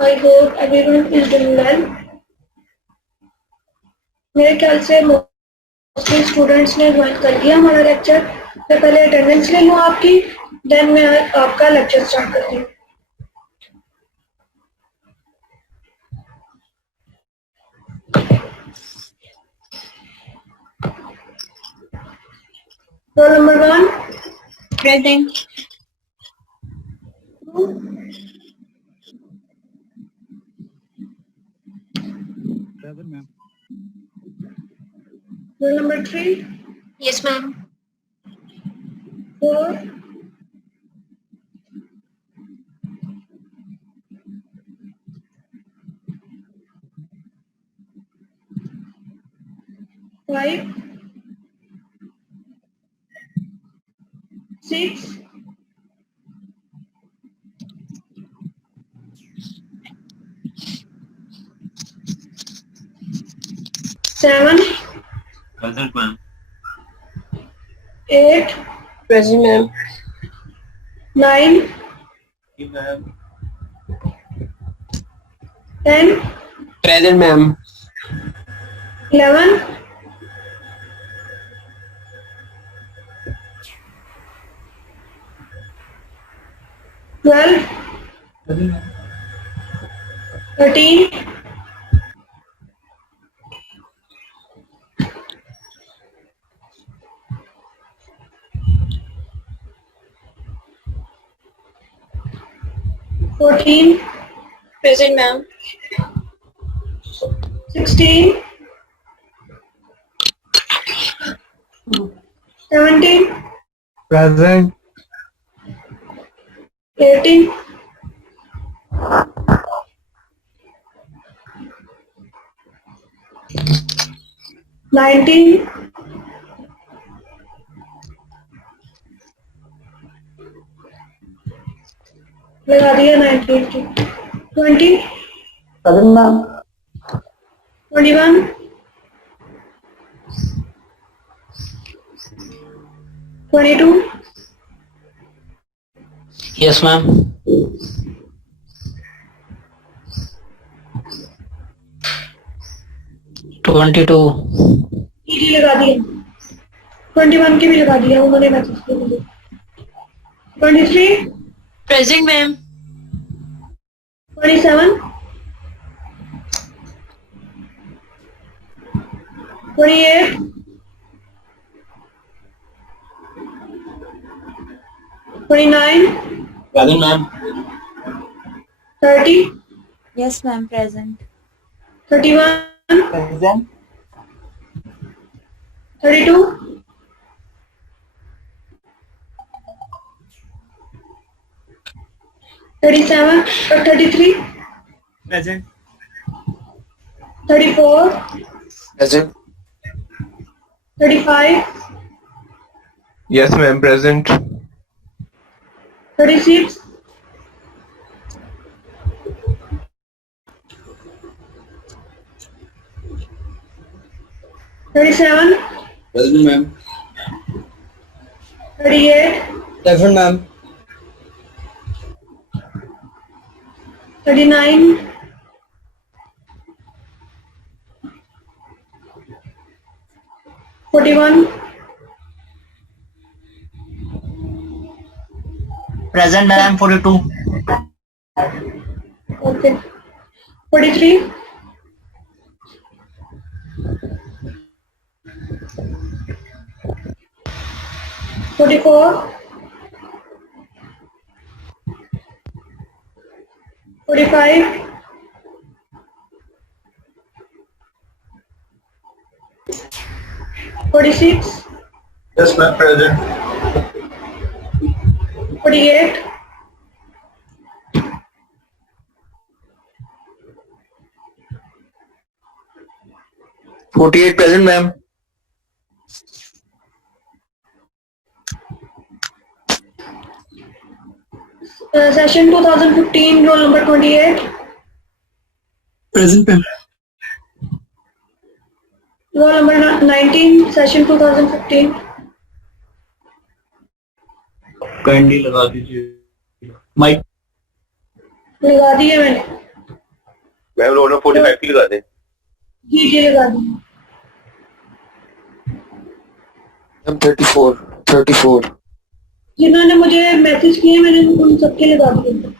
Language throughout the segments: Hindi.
I hope everyone is doing well. मेरे ख्याल से मोस्टली स्टूडेंट्स ने ज्वाइन कर लिया हमारा लेक्चर। मैं पहले अटेंडेंस ले लूँ आपकी, देन मैं आपका लेक्चर स्टार्ट करती हूँ। Roll number 1 Present. Present, ma'am. Roll number 3 Yes, ma'am. 4 5 6 7 Present, ma'am. 8 Present, ma'am. 9 Yes, ma'am. 10 Present, ma'am. 11 12 Present, ma'am. 13 14 Present, ma'am. 16 17 Present. 18 19 लगा दिया 19 की 20 Present, ma'am. 21 22 Yes, ma'am. 22. ED लगा दिया 21 की भी लगा दिया उन्होंने मैसेज किया मुझे 23 Present, ma'am. 27 28 29 Present, ma'am. 30 Yes, ma'am. Present. 31 Present. 32 37 or 33 Present. 34 Present. 35 Yes, ma'am, present. 36 37 Present, ma'am. 38 Present, ma'am. 39 41 Present, ma'am. 42. okay 43 44 45 46 Yes, ma'am. Present. 48 48 present, ma'am. Session 2015 roll number 28 Present, ma'am. roll number 19 session 2015 candy लगा दीजिए माइक लगा दिए मैंने। मैम रोल 45 की लगा दें। जी जी लगा दिए। मैम 34 जिन्होंने मुझे मैसेज किए मैंने उन सबके लगा दिए।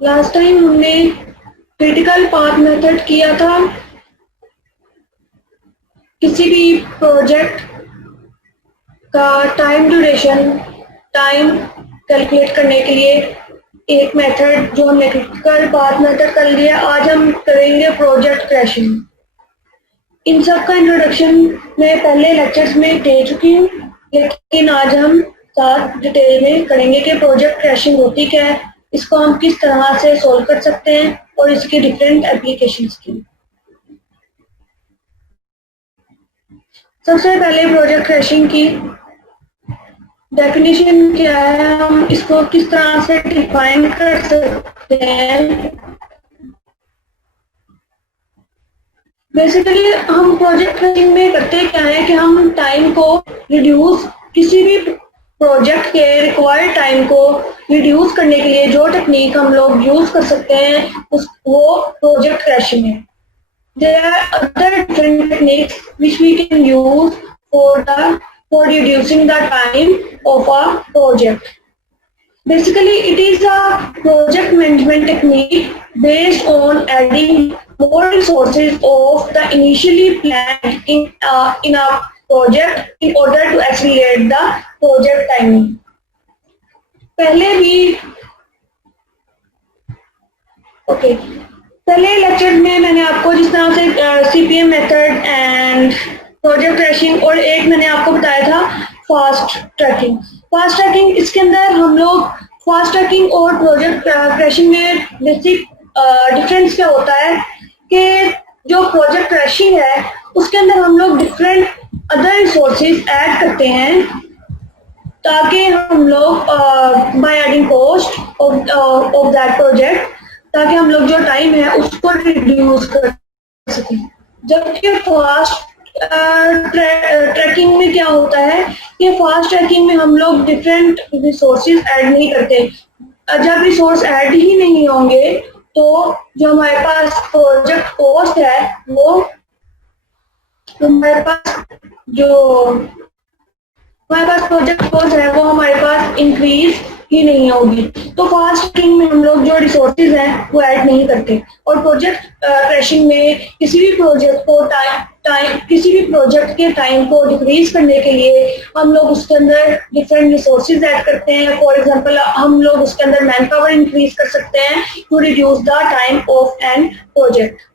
लास्ट टाइम हमने क्रिटिकल पाथ मेथड किया था। किसी भी प्रोजेक्ट का टाइम ड्यूरेशन टाइम कैलकुलेट करने के लिए एक मेथड जो हमने क्रिटिकल पाथ मेथड कर लिया। आज हम करेंगे प्रोजेक्ट क्रैशिंग। इन सब का इंट्रोडक्शन मैं पहले लेक्चर्स में दे चुकी हूँ, लेकिन आज हम साथ डिटेल में करेंगे कि प्रोजेक्ट क्रैशिंग होती क्या है, इसको हम किस तरह से सोल्व कर सकते हैं और इसकी डिफरेंट एप्लीकेशंस की। सबसे पहले प्रोजेक्ट क्रैशिंग की डेफिनेशन क्या है, हम इसको किस तरह से डिफाइन कर सकते हैं। बेसिकली हम प्रोजेक्ट क्रैशिंग में करते क्या है कि हम टाइम को रिड्यूस, किसी भी प्रोजेक्ट के रिक्वायर्ड टाइम को रिड्यूस करने के लिए जो टेक्निक हम लोग यूज कर सकते हैं वो प्रोजेक्ट क्रैशिंग है। There are other different techniques which we can use for reducing the time of a project. Basically, it is a project management technique based on adding more resources of the initially planned in a project in order to accelerate the project timing. पहले लेक्चर में मैंने आपको जिस तरह से CPM method and project crashing और एक मैंने आपको बताया था फास्ट ट्रैकिंग। फास्ट ट्रैकिंग, इसके अंदर हम लोग फास्ट ट्रैकिंग और प्रोजेक्ट क्रैशिंग में बेसिक डिफरेंस क्या होता है कि जो प्रोजेक्ट क्रैशिंग है उसके अंदर हम लोग डिफरेंट अदर रिसोर्सेज ऐड करते हैं ताकि हम लोग by adding cost of that project, ताकि हम लोग जो टाइम है उसको रिड्यूस कर सकें। जबकि फास्ट ट्रैकिंग में क्या होता है कि फास्ट ट्रैकिंग में हम लोग डिफरेंट रिसोर्सेज ऐड नहीं करते। जब रिसोर्स ऐड ही नहीं होंगे तो जो हमारे पास प्रोजेक्ट कॉस्ट है वो हमारे पास प्रोजेक्ट कॉस्ट है वो हमारे पास इंक्रीज ही नहीं होगी। तो फास्ट ट्रैकिंग में हम लोग जो रिसोर्सेज हैं वो ऐड नहीं करते और प्रोजेक्ट क्रैशिंग में किसी भी प्रोजेक्ट के टाइम को डिक्रीज करने के लिए हम लोग उसके अंदर डिफरेंट रिसोर्सेज ऐड करते हैं। फॉर एग्जांपल हम लोग उसके अंदर मैन पावर इंक्रीज कर सकते हैं to reduce the time of an project.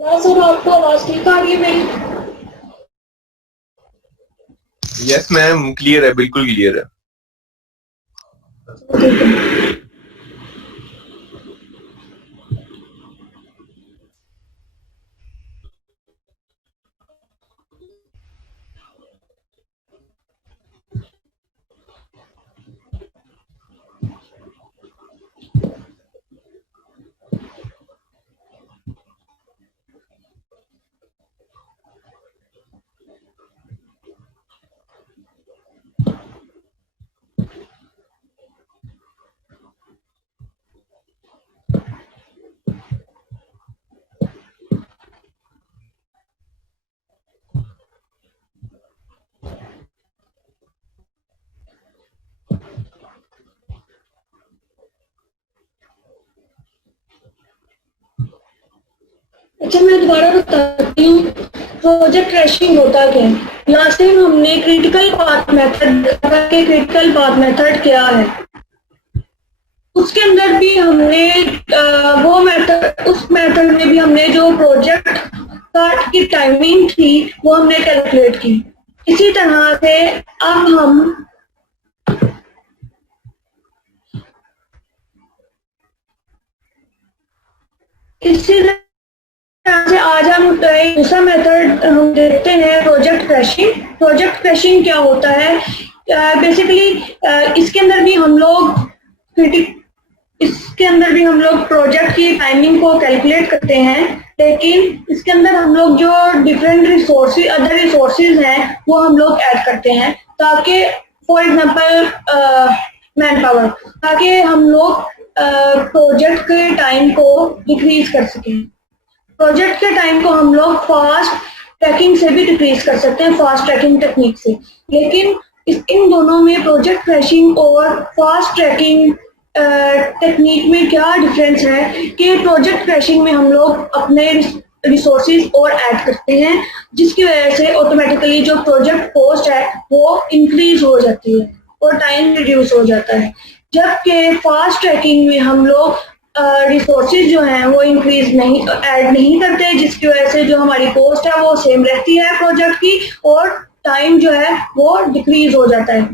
Sir आपको आवाज ठीक आ रही है मेरी? यस मैम, क्लियर है, बिल्कुल क्लियर है। अच्छा, मैं दोबारा बताती हूँ प्रोजेक्ट क्रैशिंग होता क्या है। लास्ट टाइम हमने क्रिटिकल पाथ मेथड देखा कि क्रिटिकल पाथ मेथड क्या है। उसके अंदर भी हमने वो मेथड, उस मेथड में भी हमने जो प्रोजेक्ट स्टार्ट की टाइमिंग थी वो हमने कैलकुलेट की। इसी तरह से अब हम इसी तरह से आज हम दूसरा मेथड हम देखते हैं, प्रोजेक्ट क्रैशिंग। प्रोजेक्ट क्रैशिंग क्या होता है? बेसिकली इसके अंदर भी हम लोग प्रोजेक्ट की टाइमिंग को कैलकुलेट करते हैं, लेकिन इसके अंदर हम लोग जो डिफरेंट रिसोर्सेज, अदर रिसोर्सेज हैं वो हम लोग ऐड करते हैं, ताकि फॉर एग्जांपल मैन पावर, ताकि हम लोग प्रोजेक्ट के टाइम को डिक्रीज कर सकें। प्रोजेक्ट के टाइम को हम लोग फास्ट ट्रैकिंग से भी डिक्रीज कर सकते हैं, फास्ट ट्रैकिंग टेक्निक से। लेकिन इन दोनों में, प्रोजेक्ट क्रैशिंग और फास्ट ट्रैकिंग टेक्निक में क्या डिफरेंस है कि प्रोजेक्ट क्रैशिंग में हम लोग अपने रिसोर्सेज और ऐड करते हैं, जिसकी वजह से ऑटोमेटिकली जो प्रोजेक्ट कॉस्ट है वो इंक्रीज हो जाती है और टाइम रिड्यूस हो जाता है। जबकि फास्ट ट्रैकिंग में हम लोग रिसोर्सेज जो हैं वो इंक्रीज नहीं, ऐड नहीं करते, जिसकी वजह से जो हमारी कॉस्ट है वो सेम रहती है प्रोजेक्ट की, और टाइम जो है वो डिक्रीज हो जाता है।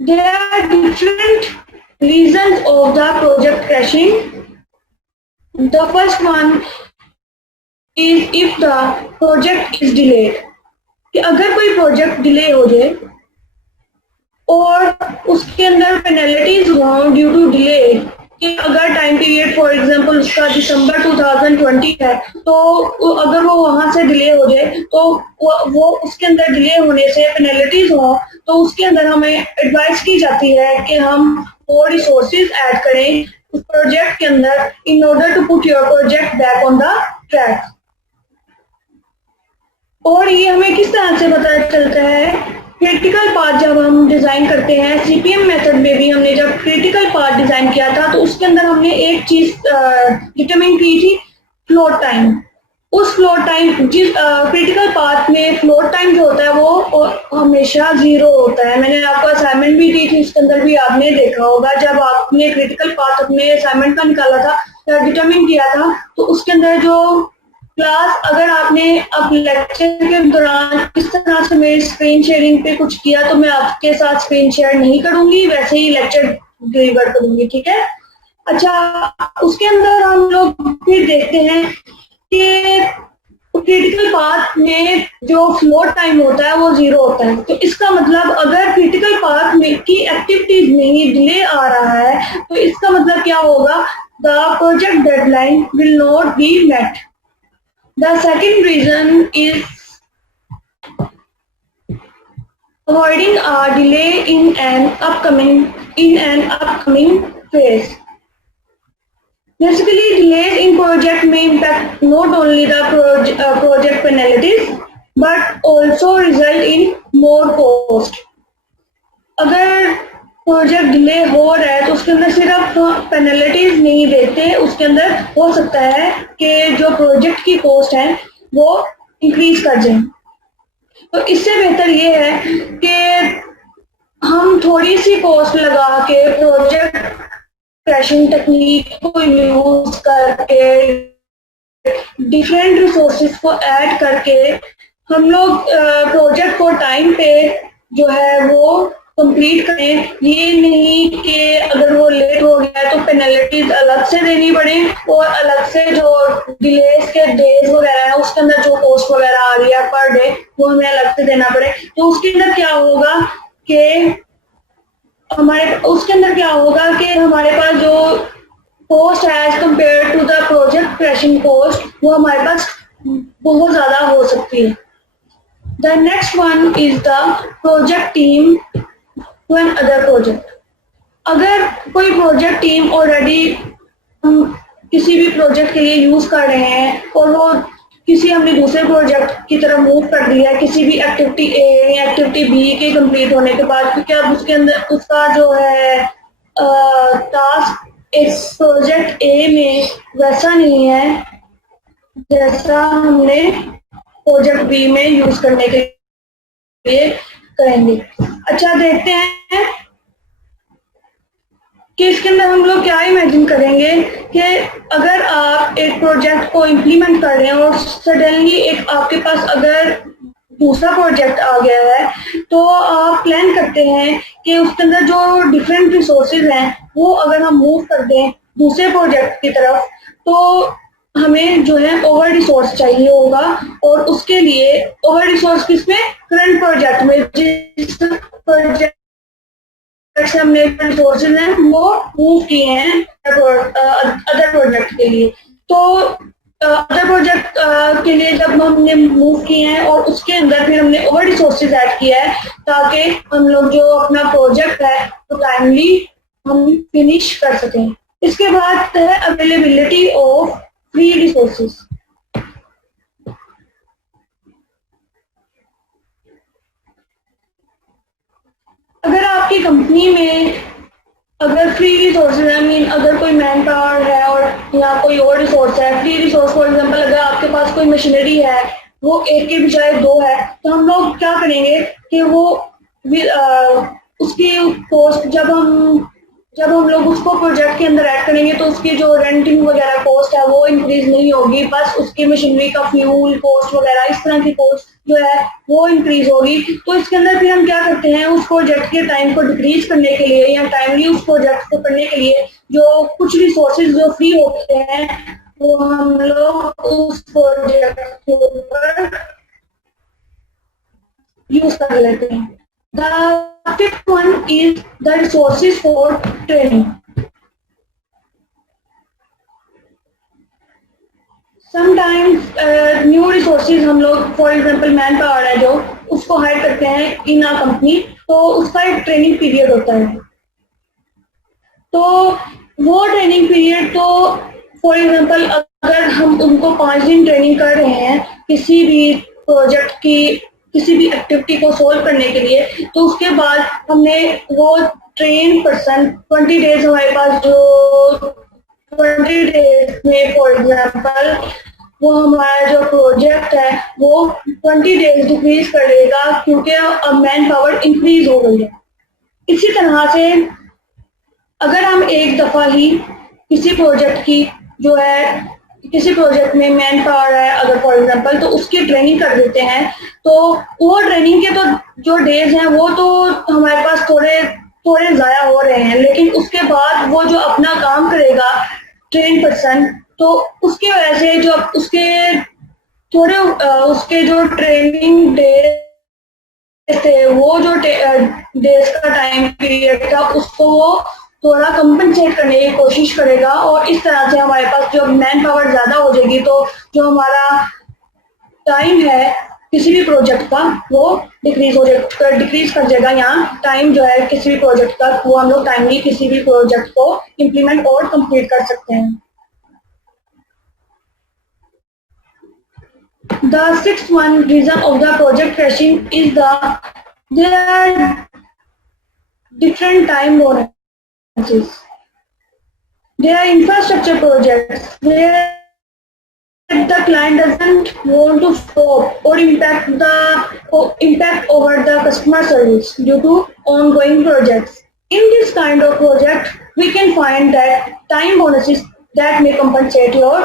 There are different reasons of the project crashing. The first one is if the project is delayed. कि अगर कोई प्रोजेक्ट डिले हो जाए और उसके अंदर पेनल्टीज हों ड्यू टू डिले, कि अगर टाइम पीरियड फॉर एग्जांपल उसका दिसंबर 2020 है, तो अगर वो वहां से डिले हो जाए तो वो उसके अंदर डिले होने से पेनल्टीज हो, तो उसके अंदर हमें एडवाइस की जाती है कि हम और रिसोर्सेज ऐड करें उस प्रोजेक्ट के अंदर, in order to put your project back on the track. और ये हमें किस तरह से पता चलता है? क्रिटिकल पाथ जब हम डिजाइन करते हैं, सीपीएम मेथड में भी हमने जब क्रिटिकल पाथ डिजाइन किया था तो उसके अंदर हमने एक चीज डिटरमाइन की थी, फ्लोट टाइम। उस फ्लोट टाइम, जिस क्रिटिकल पाथ में फ्लोट टाइम जो होता है वो हमेशा 0 होता है। मैंने आपको असाइनमेंट भी दी थी, उसके अंदर भी आपने देखा होगा, जब आपने क्रिटिकल पाथ अपने असाइनमेंट का निकाला था, डिटरमाइन किया था, तो उसके अंदर जो क्लास, अगर आपने अब लेक्चर के दौरान इस तरह से मेरी स्क्रीन शेयरिंग पे कुछ किया तो मैं आपके साथ स्क्रीन शेयर नहीं करूंगी, वैसे ही लेक्चर डिलीवर करूंगी, ठीक है? अच्छा, उसके अंदर हम लोग फिर देखते हैं कि क्रिटिकल पाथ में जो फ्लोट टाइम होता है वो 0 होता है। तो इसका मतलब अगर क्रिटिकल पाथ में की एक्टिविटीज में ही डिले आ रहा है तो इसका मतलब क्या होगा? The project deadline will not be met. The second reason is avoiding a delay in an upcoming phase. Basically, delays in project may impact not only the project penalties but also result in more cost. अगर प्रोजेक्ट डिले हो रहा है तो उसके अंदर सिर्फ पेनल्टीज नहीं देते, उसके अंदर हो सकता है कि जो प्रोजेक्ट की कॉस्ट है वो इंक्रीज कर जाए। तो इससे बेहतर ये है कि हम थोड़ी सी कॉस्ट लगा के प्रोजेक्ट क्रैशिंग टेक्निक को यूज करके डिफरेंट रिसोर्सेज को ऐड करके हम लोग प्रोजेक्ट को टाइम पे जो है वो कंप्लीट करें। ये नहीं कि अगर वो लेट हो गया तो पेनल्टीज अलग से देनी पड़े और अलग से जो डिलेस के डेज वगैरह है उसके अंदर जो कॉस्ट वगैरह आ रही है पर डे वो हमें अलग से देना पड़े। तो उसके अंदर क्या होगा कि हमारे पास जो कॉस्ट है as compare to the project crashing cost वो हमारे पास बहुत ज्यादा हो सकती है। The next one is the project team to another project. अगर कोई प्रोजेक्ट टीम ऑलरेडी हम किसी भी प्रोजेक्ट के लिए यूज कर रहे हैं और वो किसी हमने दूसरे प्रोजेक्ट की तरफ मूव कर दिया है किसी भी एक्टिविटी ए या एक्टिविटी बी के कंप्लीट होने के बाद, क्योंकि अब उसके अंदर उसका जो है टास्क इस प्रोजेक्ट ए में वैसा नहीं है जैसा हमने प्रोजेक्ट बी में यूज करने के लिए करेंगे। अच्छा, देखते हैं कि इसके अंदर हम लोग क्या इमेजिन करेंगे कि अगर आप एक प्रोजेक्ट को इम्प्लीमेंट कर रहे हैं और सडनली एक आपके पास अगर दूसरा प्रोजेक्ट आ गया है तो आप प्लान करते हैं कि उसके अंदर जो डिफरेंट रिसोर्सेज हैं वो अगर हम मूव कर दें दूसरे प्रोजेक्ट की तरफ तो हमें जो है ओवर रिसोर्स चाहिए होगा। और उसके लिए ओवर रिसोर्स किसमें, करंट प्रोजेक्ट में, जिस प्रोजेक्ट से हमने रिसोर्सेज हैं वो मूव किए हैं अदर प्रोजेक्ट के लिए। तो अदर प्रोजेक्ट के लिए जब हमने मूव किए हैं और उसके अंदर फिर हमने ओवर रिसोर्सेज ऐड किया है ताकि हम लोग जो अपना प्रोजेक्ट है तो टाइमली हम फिनिश कर सकें। इसके बाद है अवेलेबिलिटी ऑफ फ्री रिसोर्सेज। अगर आपकी कंपनी में अगर फ्री रिसोर्सेज है, मीन अगर कोई मैन पावर है और या कोई और रिसोर्स है, फ्री रिसोर्स फॉर एग्जांपल अगर आपके पास कोई मशीनरी है वो एक के बजाय दो है तो हम लोग क्या करेंगे कि वो उसकी कॉस्ट जब हम लोग उसको प्रोजेक्ट के अंदर ऐड करेंगे तो उसकी जो रेंटिंग वगैरह कॉस्ट है वो इंक्रीज नहीं होगी, बस उसकी मशीनरी का फ्यूल कॉस्ट वगैरह इस तरह की कॉस्ट जो है वो इंक्रीज होगी। तो इसके अंदर फिर हम क्या करते हैं, उस प्रोजेक्ट के टाइम को डिक्रीज करने के लिए या टाइमली उस प्रोजेक्ट को करने के लिए जो कुछ रिसोर्सेज जो फ्री होते हैं वो हम लोग उस प्रोजेक्ट के ऊपर यूज कर लेते हैं। The fifth one is the resources for training. Sometimes new resources हम लोग for example मैन पावर है जो उसको हायर करते हैं इन अ कंपनी, तो उसका एक ट्रेनिंग पीरियड होता है। तो वो ट्रेनिंग पीरियड तो फॉर एग्जांपल अगर हम उनको 5 दिन ट्रेनिंग कर रहे हैं किसी भी प्रोजेक्ट की किसी भी एक्टिविटी को सोल्व करने के लिए, तो उसके बाद हमने वो ट्रेन पर्सन 20 डेज हमारे पास जो 20 डेज में फॉर एग्जांपल वो हमारा जो प्रोजेक्ट है वो 20 डेज डिक्रीज करेगा क्योंकि अब मैन पावर इंक्रीज हो गई है। इसी तरह से अगर हम एक दफा ही किसी प्रोजेक्ट की जो है किसी प्रोजेक्ट में मैन पावर है अगर फॉर एग्जांपल तो उसकी ट्रेनिंग कर देते हैं तो वो ट्रेनिंग के तो जो डेज हैं वो तो हमारे पास थोड़े ज़ाया हो रहे हैं, लेकिन उसके बाद वो जो अपना काम करेगा ट्रेन पर्सन तो उसकी वजह से जो उसके जो ट्रेनिंग डेज थे वो जो डेज का टाइम पीरियड था उसको वो थोड़ा कंपनसेट करने की कोशिश करेगा और इस तरह से हमारे पास जो मैन पावर ज्यादा हो जाएगी तो जो हमारा टाइम है किसी भी प्रोजेक्ट का वो डिक्रीज कर जाएगा। यहाँ टाइम जो है किसी भी प्रोजेक्ट का वो हम लोग टाइमली किसी भी प्रोजेक्ट को इम्प्लीमेंट और कंप्लीट कर सकते हैं। The sixth one reason of the project crashing is there are different time warranties. There are infrastructure projects where the client doesn't want to stop or impact over the customer service due to ongoing projects. In this kind of project, we can find that time bonuses that may compensate your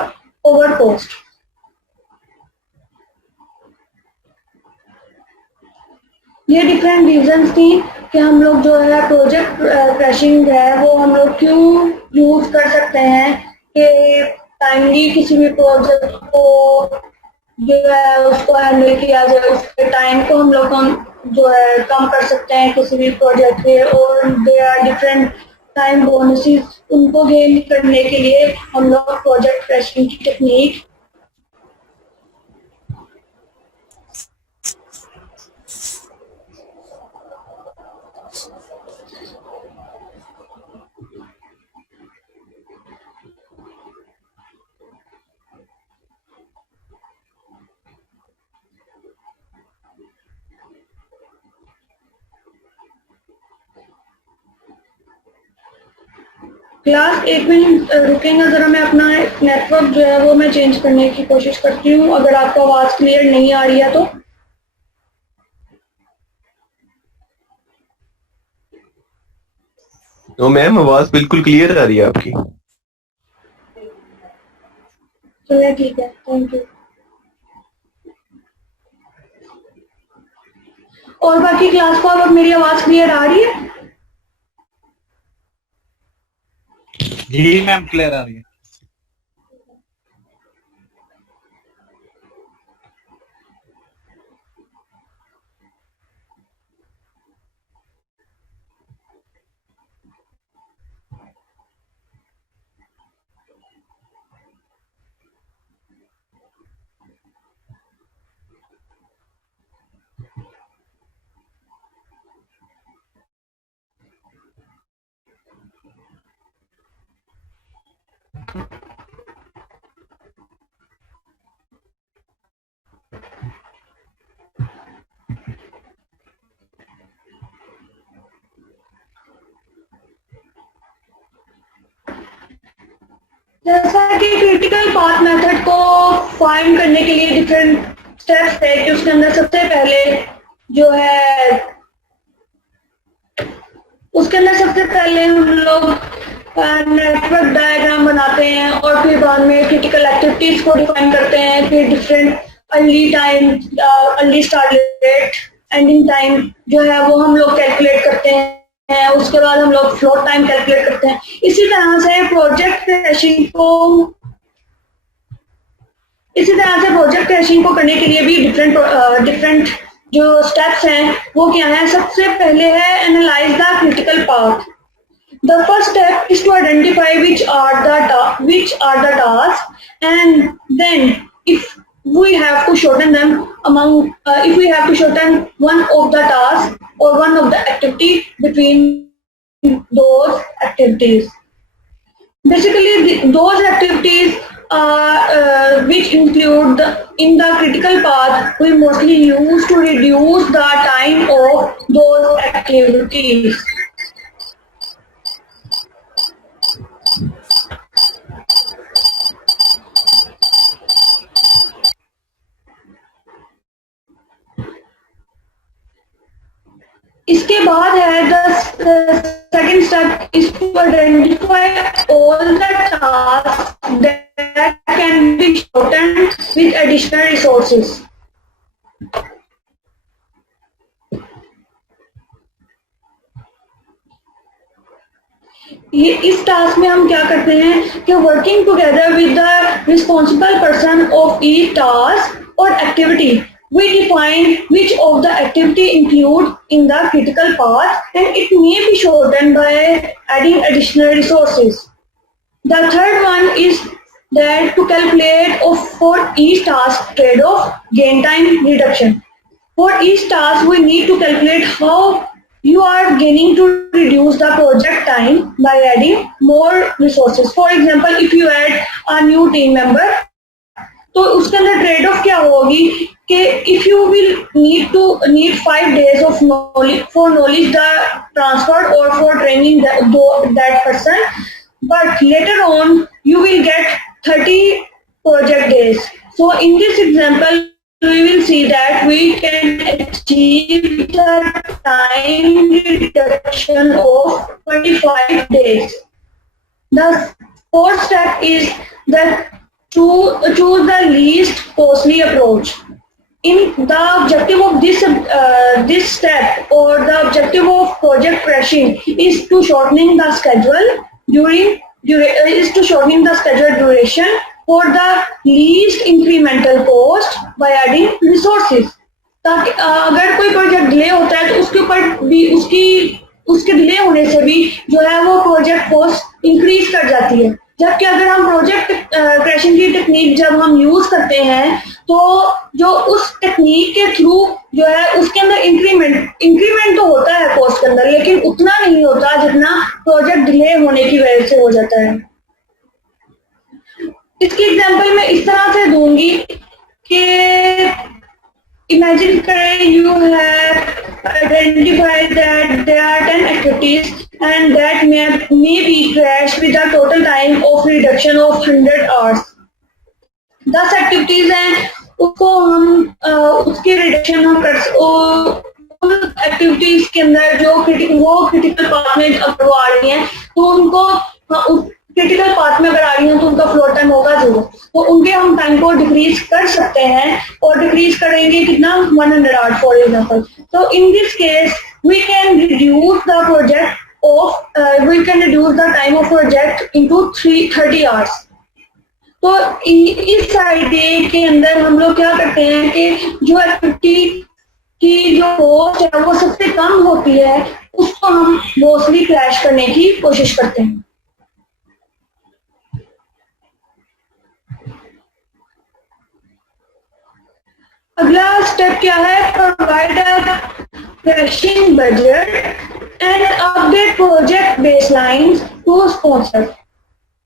over cost. ये डिफरेंट रीजंस थी कि हम लोग जो है प्रोजेक्ट क्रैशिंग है वो हम लोग क्यों यूज कर सकते हैं कि टाइमली किसी भी प्रोजेक्ट को जो है उसको हैंडल किया जाए, उसके टाइम को हम लोग जो है कम कर सकते हैं किसी भी प्रोजेक्ट के, और they are different time bonuses, उनको गेन करने के लिए हम लोग प्रोजेक्ट क्रैशिंग की टेक्निक क्लास 1 मिनट रुकेंगे जरा, मैं अपना नेटवर्क जो है वो मैं चेंज करने की कोशिश करती हूँ, अगर आपको आवाज क्लियर नहीं आ रही है तो। तो मैम आवाज बिल्कुल क्लियर आ रही है आपकी। चलिए ठीक है, थैंक यू। और बाकी क्लास को अब मेरी आवाज क्लियर आ रही है? जी मैम क्लियर आ रही है। जैसा कि क्रिटिकल पाथ मेथड को फाइंड करने के लिए डिफरेंट स्टेप्स थे कि उसके अंदर सबसे पहले जो है हम लोग नेटवर्क डायग्राम बनाते हैं और फिर बाद में क्रिटिकल एक्टिविटीज को डिफाइन करते हैं, फिर different early start date, ending time जो है वो हम लोग कैलकुलेट करते हैं, उसके बाद हम लोग फ्लोट टाइम कैलकुलेट करते हैं। इसी तरह से प्रोजेक्ट क्रैशिंग को करने के लिए भी डिफरेंट जो स्टेप्स हैं वो क्या है। सबसे पहले है analyse the critical path. The first step is to identify which are the tasks, and then if we have to shorten one of the tasks or one of the activity between those activities. Basically, those activities which include in the critical path we mostly use to reduce the time of those activities. इसके बाद है second step is to identify all the task that can be shortened with additional resources. ये इस टास्क में हम क्या करते हैं कि working together with the responsible person of each task और activity we define which of the activity include in the critical path, and it may be shortened by adding additional resources. The third one is that to calculate for each task trade-off gain time reduction. For each task we need to calculate how you are gaining to reduce the project time by adding more resources. For example, if you add a new team member, तो उसके अंदर ट्रेड ऑफ क्या होगी कि if you will need 5 days of knowledge for knowledge the transferred or for training that person, but later on you will get 30 project days. So in this example we will see that we can achieve the time reduction of 25 days. The fourth step is to choose the least costly approach. In the objective of this step, or the objective of project crashing, is to shortening the schedule duration for the least incremental cost by adding resources. ताकि अगर कोई प्रोजेक्ट डिले होता है तो उसके ऊपर भी उसके डिले होने से भी जो है वो प्रोजेक्ट कॉस्ट इंक्रीज कर जाती है। जबकि अगर हम प्रोजेक्ट क्रैशिंग की टेक्निक जब हम यूज करते हैं तो जो उस टेक्निक के थ्रू जो है उसके अंदर इंक्रीमेंट तो होता है कॉस्ट के अंदर, लेकिन उतना नहीं होता जितना प्रोजेक्ट डिले होने की वजह से हो जाता है। इसकी एग्जांपल मैं इस तरह से दूंगी कि इमेजिन करें you have identified that there are 10 activities and that may be crashed with a total time of reduction of 100 hours. 10 activities हैं, उसको हम उसकी रिडक्शन हम कर एक्टिविटीज के अंदर जो क्रिटिकल पाथ में अगर वो आ रही हैं तो उनको क्रिटिकल पाथ में अगर आ रही हैं तो उनका फ्लो टाइम होगा 0, तो उनके हम टाइम को डिक्रीज कर सकते हैं और डिक्रीज करेंगे कितना 100 आवर्स फॉर एग्जांपल। तो in this case we can reduce the time of project into 30 hours. तो इस आइडिया के अंदर हम लोग क्या करते हैं कि जो एक्टिविटी की जो कॉस्ट है वो सबसे कम होती है उसको हम मोस्टली क्रैश करने की कोशिश करते हैं। अगला स्टेप क्या है? Provide a crashing budget and update project baselines to sponsor.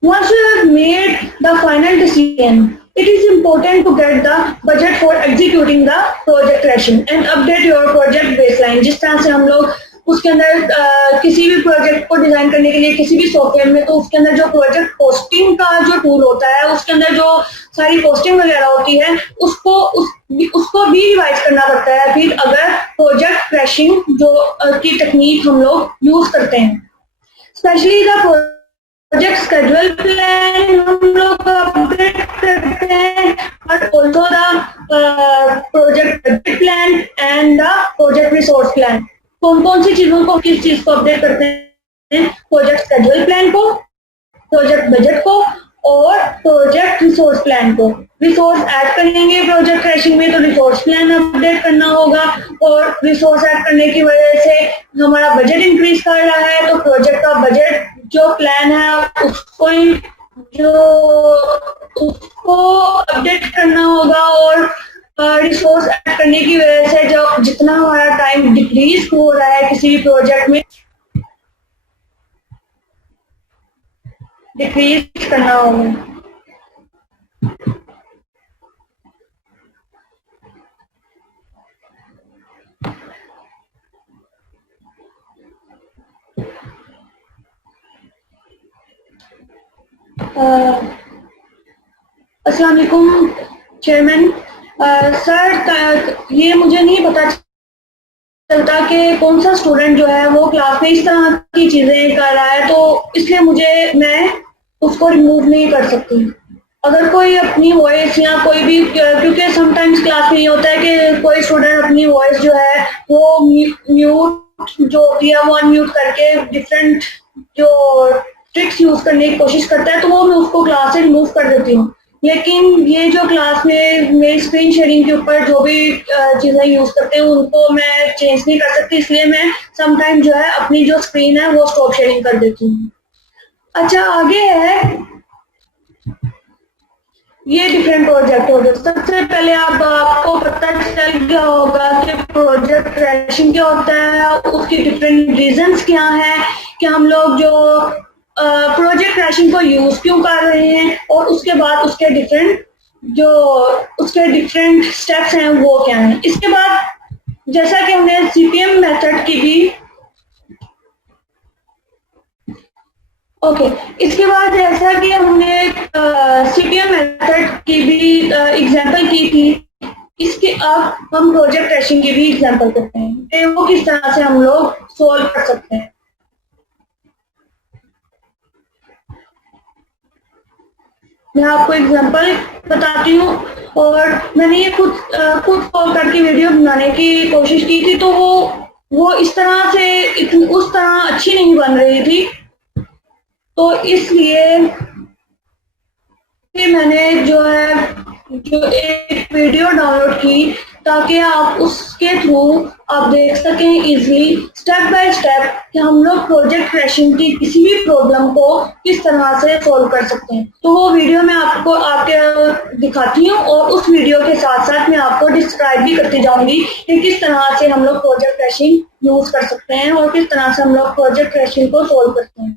Once you have made the final decision, it is important to get the budget for executing the project crashing and update your project baseline। जिस तरह से हम लोग उसके अंदर किसी भी प्रोजेक्ट को डिजाइन करने के लिए किसी भी सॉफ्टवेयर में, तो उसके अंदर जो प्रोजेक्ट पोस्टिंग का जो टूल होता है उसके अंदर जो सारी पोस्टिंग वगैरह होती है उसको भी रिवाइज करना पड़ता है फिर अगर प्रोजेक्ट क्रैशिंग जो की टेक्निक हम लोग यूज करते हैं। Specially the project schedule plan हम लोग अपडेट करते हैं और also the project budget plan and the project resource plan. कौन कौन सी चीजों को किस चीज को अपडेट करते हैं? प्रोजेक्ट स्केड्यूल प्लान को, प्रोजेक्ट बजट को और प्रोजेक्ट रिसोर्स प्लान को। रिसोर्स ऐड करेंगे प्रोजेक्ट क्रैशिंग में तो रिसोर्स प्लान अपडेट करना होगा, और रिसोर्स ऐड करने की वजह से हमारा बजट इंक्रीज कर रहा है तो प्रोजेक्ट का बजट जो प्लान है उसको अपडेट करना होगा। और रिसोर्स ऐड करने की वजह से जो जितना हमारा टाइम डिक्रीज हो रहा है किसी भी प्रोजेक्ट में डिक्रीज करना होगा। अस्सलाम वालेकुम चेयरमैन सर, ये मुझे नहीं पता चलता कि कौन सा स्टूडेंट जो है वो क्लास में इस तरह की चीजें कर रहा है, तो इसलिए मैं उसको रिमूव नहीं कर सकती। अगर कोई अपनी वॉइस या कोई भी, क्योंकि समटाइम्स क्लास में ये होता है कि कोई स्टूडेंट अपनी वॉइस जो है वो म्यूट जो होती है वो अनम्यूट करके डिफरेंट जो ट्रिक्स यूज करने की कोशिश करता है, तो वो मैं उसको क्लास से रिमूव कर देती हूँ। लेकिन ये जो क्लास में मेरी स्क्रीन शेयरिंग के ऊपर जो भी चीजें यूज करते हैं उनको मैं चेंज नहीं कर सकती, इसलिए मैं समटाइम जो है अपनी जो स्क्रीन है वो स्टॉप शेयरिंग कर देती हूँ। अच्छा, आगे है ये डिफरेंट प्रोजेक्ट हो गए। सबसे पहले आपको पता चल गया होगा कि प्रोजेक्ट क्रैशिंग क्या होता है, उसकी डिफरेंट रीजंस क्या है कि हम लोग जो प्रोजेक्ट क्रैशिंग को यूज क्यों कर रहे हैं, और उसके बाद उसके डिफरेंट स्टेप्स हैं वो क्या हैं। इसके बाद जैसा कि हमने सीपीएम मेथड की भी इसके बाद जैसा कि हमने सीपीएम मेथड की भी एग्जांपल की थी, इसके अब हम प्रोजेक्ट क्रैशिंग की भी एग्जांपल करते हैं कि वो किस तरह से हम लोग सोल्व कर सकते हैं। मैं आपको एग्जांपल बताती हूँ। और मैंने ये खुद कॉल करके वीडियो बनाने की कोशिश की थी, तो वो इस तरह से उस तरह अच्छी नहीं बन रही थी। तो इसलिए मैंने जो एक वीडियो डाउनलोड की, ताकि आप उसके थ्रू आप देख सकें इजीली स्टेप बाय स्टेप कि हम लोग प्रोजेक्ट क्रैशिंग की किसी भी प्रॉब्लम को किस तरह से सॉल्व कर सकते हैं। तो वो वीडियो मैं आपको आपके दिखाती हूँ, और उस वीडियो के साथ साथ मैं आपको डिस्क्राइब भी करती जाऊंगी कि किस तरह से हम लोग प्रोजेक्ट क्रैशिंग यूज कर सकते हैं और किस तरह से हम लोग प्रोजेक्ट क्रैशिंग को सॉल्व करते हैं।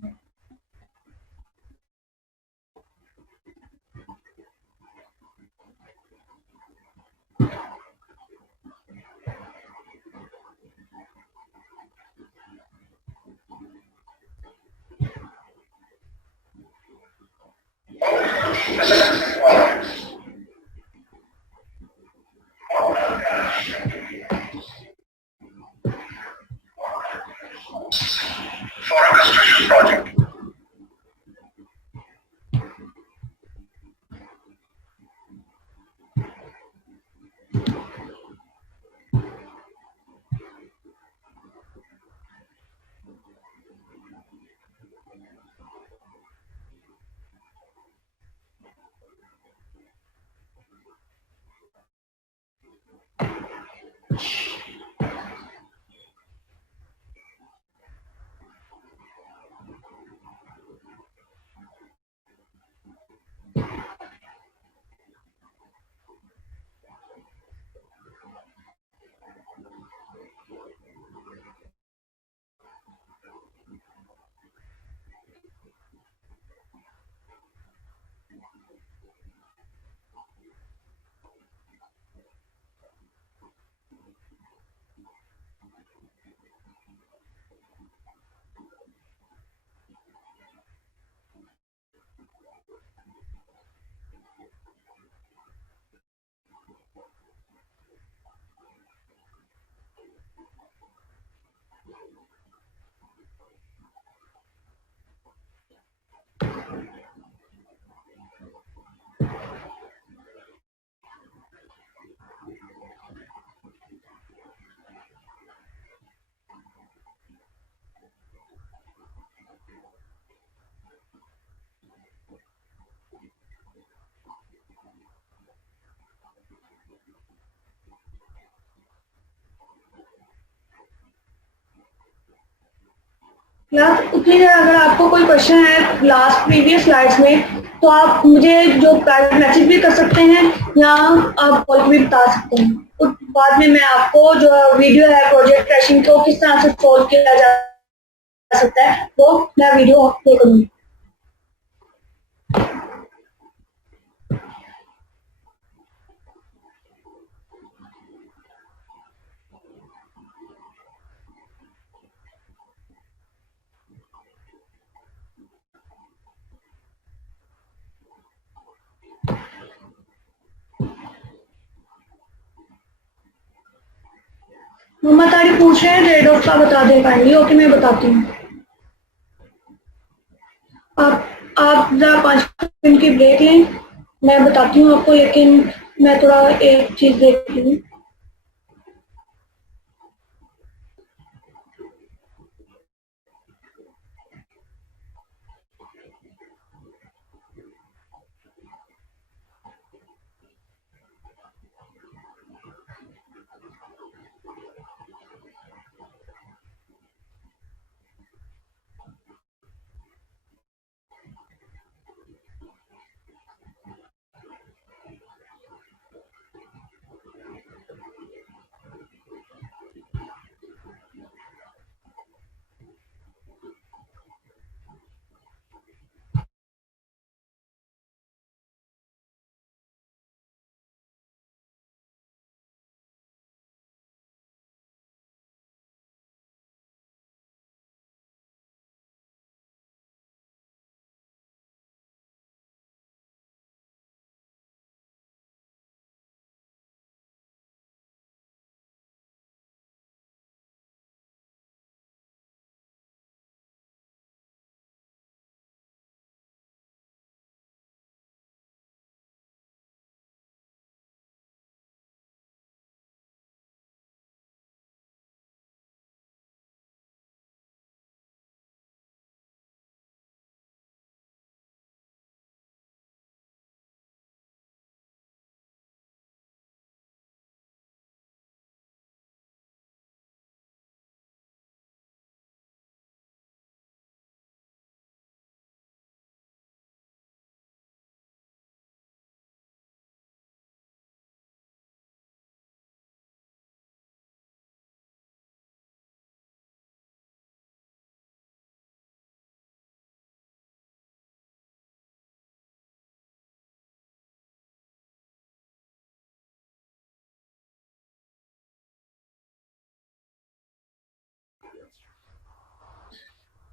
For a construction project. Class उतनी देर अगर आपको कोई क्वेश्चन है लास्ट प्रीवियस स्लाइड्स में, तो आप मुझे जो प्राइवेट मैसेज भी कर सकते हैं या आप कॉल भी बता सकते हैं। और बाद में मैं आपको जो वीडियो है प्रोजेक्ट क्रैशिंग को किस तरह से सॉल्व किया जा सकता है वो मैं वीडियो प्ले करूंगी। मोहम्मद आरिफ पूछ रहे हैं ट्रेड ऑफ का बता दें काइंडली। ओके, मैं बताती हूँ। आप जरा 5 मिनट की ब्रेक लें, मैं बताती हूँ आपको, लेकिन मैं थोड़ा एक चीज देखती हूँ।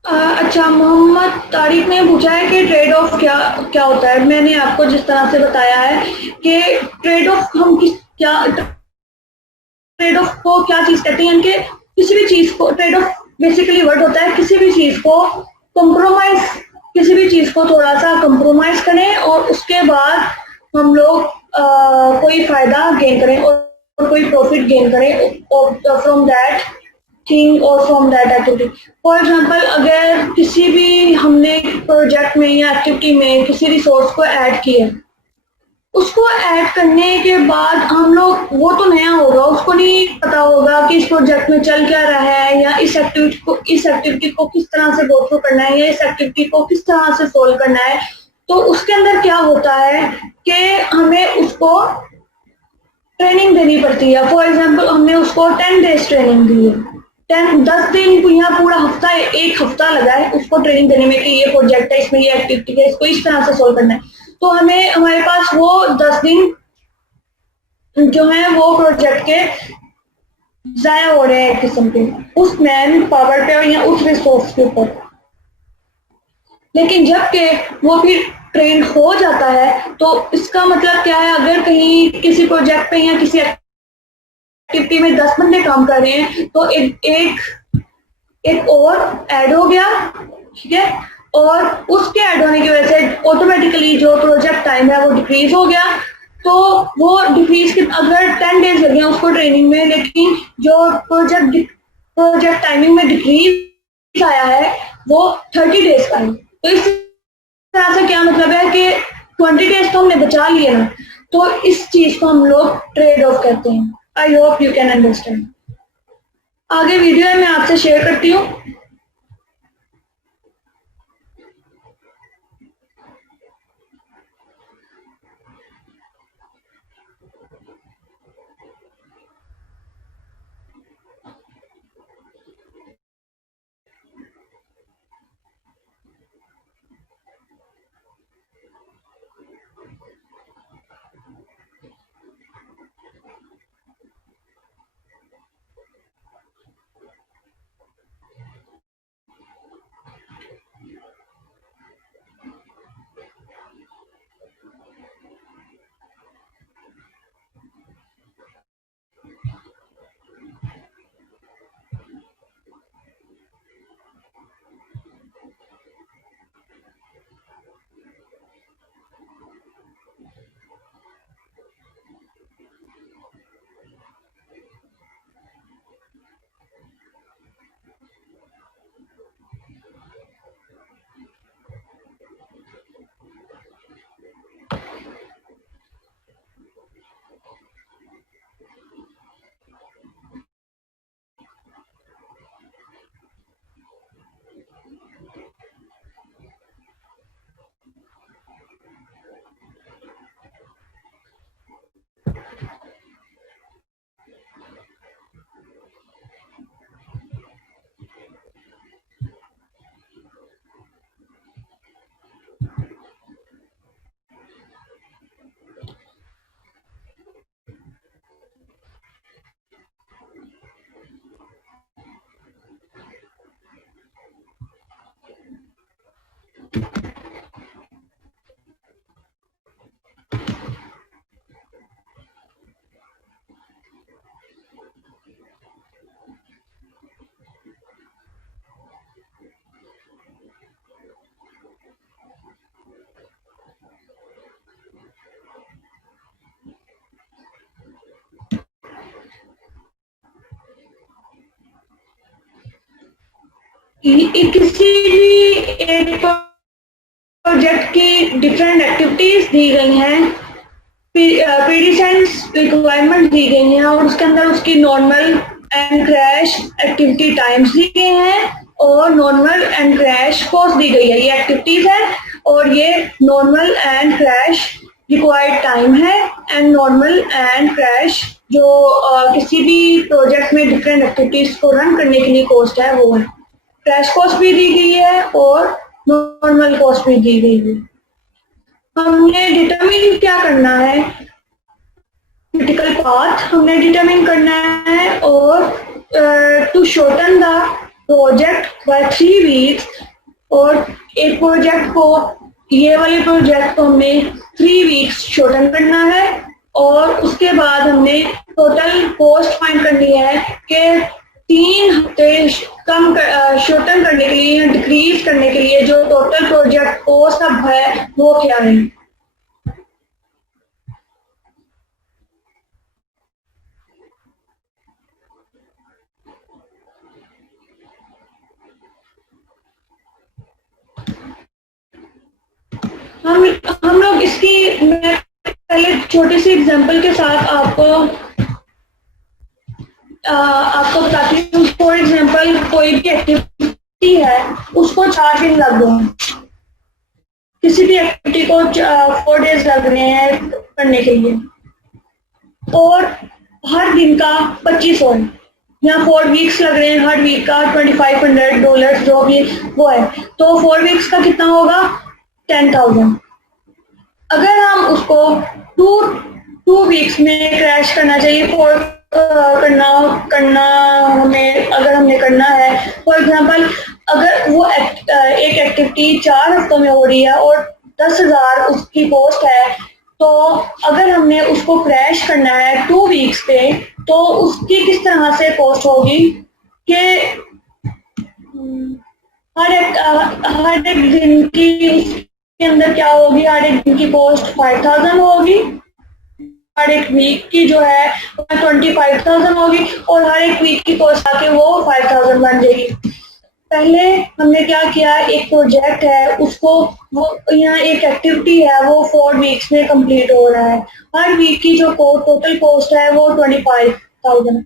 अच्छा, मोहम्मद तारिक ने पूछा है कि ट्रेड ऑफ क्या क्या होता है। मैंने आपको जिस तरह से बताया है कि ट्रेड ऑफ हम ट्रेड ऑफ को क्या चीज कहते हैं कि किसी भी चीज को, ट्रेड ऑफ बेसिकली वर्ड होता है किसी भी चीज को कॉम्प्रोमाइज, किसी भी चीज को थोड़ा सा कॉम्प्रोमाइज करें और उसके बाद हम लोग कोई फायदा गेन करें और कोई प्रॉफिट गेन करें फ्रॉम दैट थिंग और from that activity. For example, अगर किसी भी हमने प्रोजेक्ट में या एक्टिविटी में किसी रिसोर्स को ऐड किया, उसको ऐड करने के बाद हम लोग, वो तो नया होगा, उसको नहीं पता होगा कि इस प्रोजेक्ट में चल क्या रहा है या इस एक्टिविटी को किस तरह से गो थ्रू करना है या इस एक्टिविटी को किस तरह से सोल्व करना है। तो उसके अंदर क्या होता है कि हमें उसको ट्रेनिंग देनी पड़ती है। फॉर एग्जाम्पल, हमने उसको 10 डेज ट्रेनिंग दी है, 10 दिन या पूरा हफ्ता, एक हफ्ता लगा है उसको ट्रेनिंग देने में कि ये प्रोजेक्ट है, इसमें ये एक्टिविटी है, इसको इस तरह से सोल्व करना है। तो हमारे पास वो 10 दिन जो है वो प्रोजेक्ट के जाया हो रहे हैं एक किस्म के, उस मैन पावर पे या उस रिसोर्स के ऊपर। लेकिन जबकि वो फिर ट्रेन हो जाता है तो इसका मतलब क्या है, अगर कहीं किसी प्रोजेक्ट पे या किसी एक्टिविटी में 10 बंदे काम कर रहे हैं तो एक और ऐड हो गया, ठीक है, और उसके ऐड होने की वजह से ऑटोमेटिकली जो प्रोजेक्ट टाइम है वो डिक्रीज हो गया। तो वो डिक्रीज के अगर 10 डेज लगे उसको ट्रेनिंग में, लेकिन जो प्रोजेक्ट टाइमिंग में डिक्रीज आया है वो 30 डेज का है। तो इस तरह से क्या मतलब है कि 20 डेज तो हमने बचा लिए ना, तो इस चीज को हम लोग ट्रेड ऑफ कहते हैं। I hope you can understand. आगे वीडियो है, मैं आपसे शेयर करती हूँ। किसी भी एक प्रोजेक्ट की डिफरेंट एक्टिविटीज दी गई हैं, प्रीडिसेंस रिक्वायरमेंट दी गई हैं और उसके अंदर उसकी normal and crash activity times the गए हैं और नॉर्मल एंड क्रैश कॉस्ट दी गई है। ये एक्टिविटीज है और ये normal and crash required time है एंड नॉर्मल एंड क्रैश जो किसी भी प्रोजेक्ट में डिफरेंट एक्टिविटीज को रन करने के लिए कॉस्ट है वो है। क्रैश कॉस्ट भी दी गई है और नॉर्मल कॉस्ट भी दी गई है। हमने डिटरमिन क्या करना है, क्रिटिकल पाथ हमने डिटरमिन करना है और to shorten the project by 3 weeks, और एक प्रोजेक्ट को, ये वाले प्रोजेक्ट को हमने 3 वीक्स शॉर्टन करना है, और उसके बाद हमने टोटल कॉस्ट फाइंड करनी है कि 3 हफ्ते कम शॉर्टन करने के लिए, डिक्रीज करने के लिए जो टोटल प्रोजेक्ट कॉस्ट अब है वो क्या है। हम लोग इसकी, मैं पहले छोटी सी एग्जांपल के साथ आपको बताती हूँ। फॉर एग्जांपल कोई भी एक्टिविटी है, उसको 4 दिन लग गए, किसी भी एक्टिविटी को 4 डेज लग रहे हैं करने के लिए, और हर दिन का 2500 है, यहाँ 4 वीक्स लग रहे हैं, हर वीक का $2500 जो भी वो है, तो 4 वीक्स का कितना होगा, 10,000। अगर हम उसको टू वीक्स में क्रैश करना चाहिए, करना हमें, अगर हमने करना है, फॉर एग्जांपल अगर वो एक एक्टिविटी 4 हफ्तों में हो रही है और 10,000 उसकी कॉस्ट है, तो अगर हमने उसको क्रैश करना है 2 वीक्स पे, तो उसकी किस तरह से कॉस्ट होगी कि हर एक दिन की के अंदर क्या होगी, हर एक दिन की कॉस्ट 5,000 होगी, हर एक वीक की जो है 25,000 होगी, और हर एक वीक की कॉस्ट आके वो 5,000 बन जाएगी। पहले हमने क्या किया, एक प्रोजेक्ट है, उसको वो यहाँ एक एक्टिविटी है, वो 4 वीक्स में कंप्लीट हो रहा है, हर वीक की जो टोटल कॉस्ट है वो 25,000।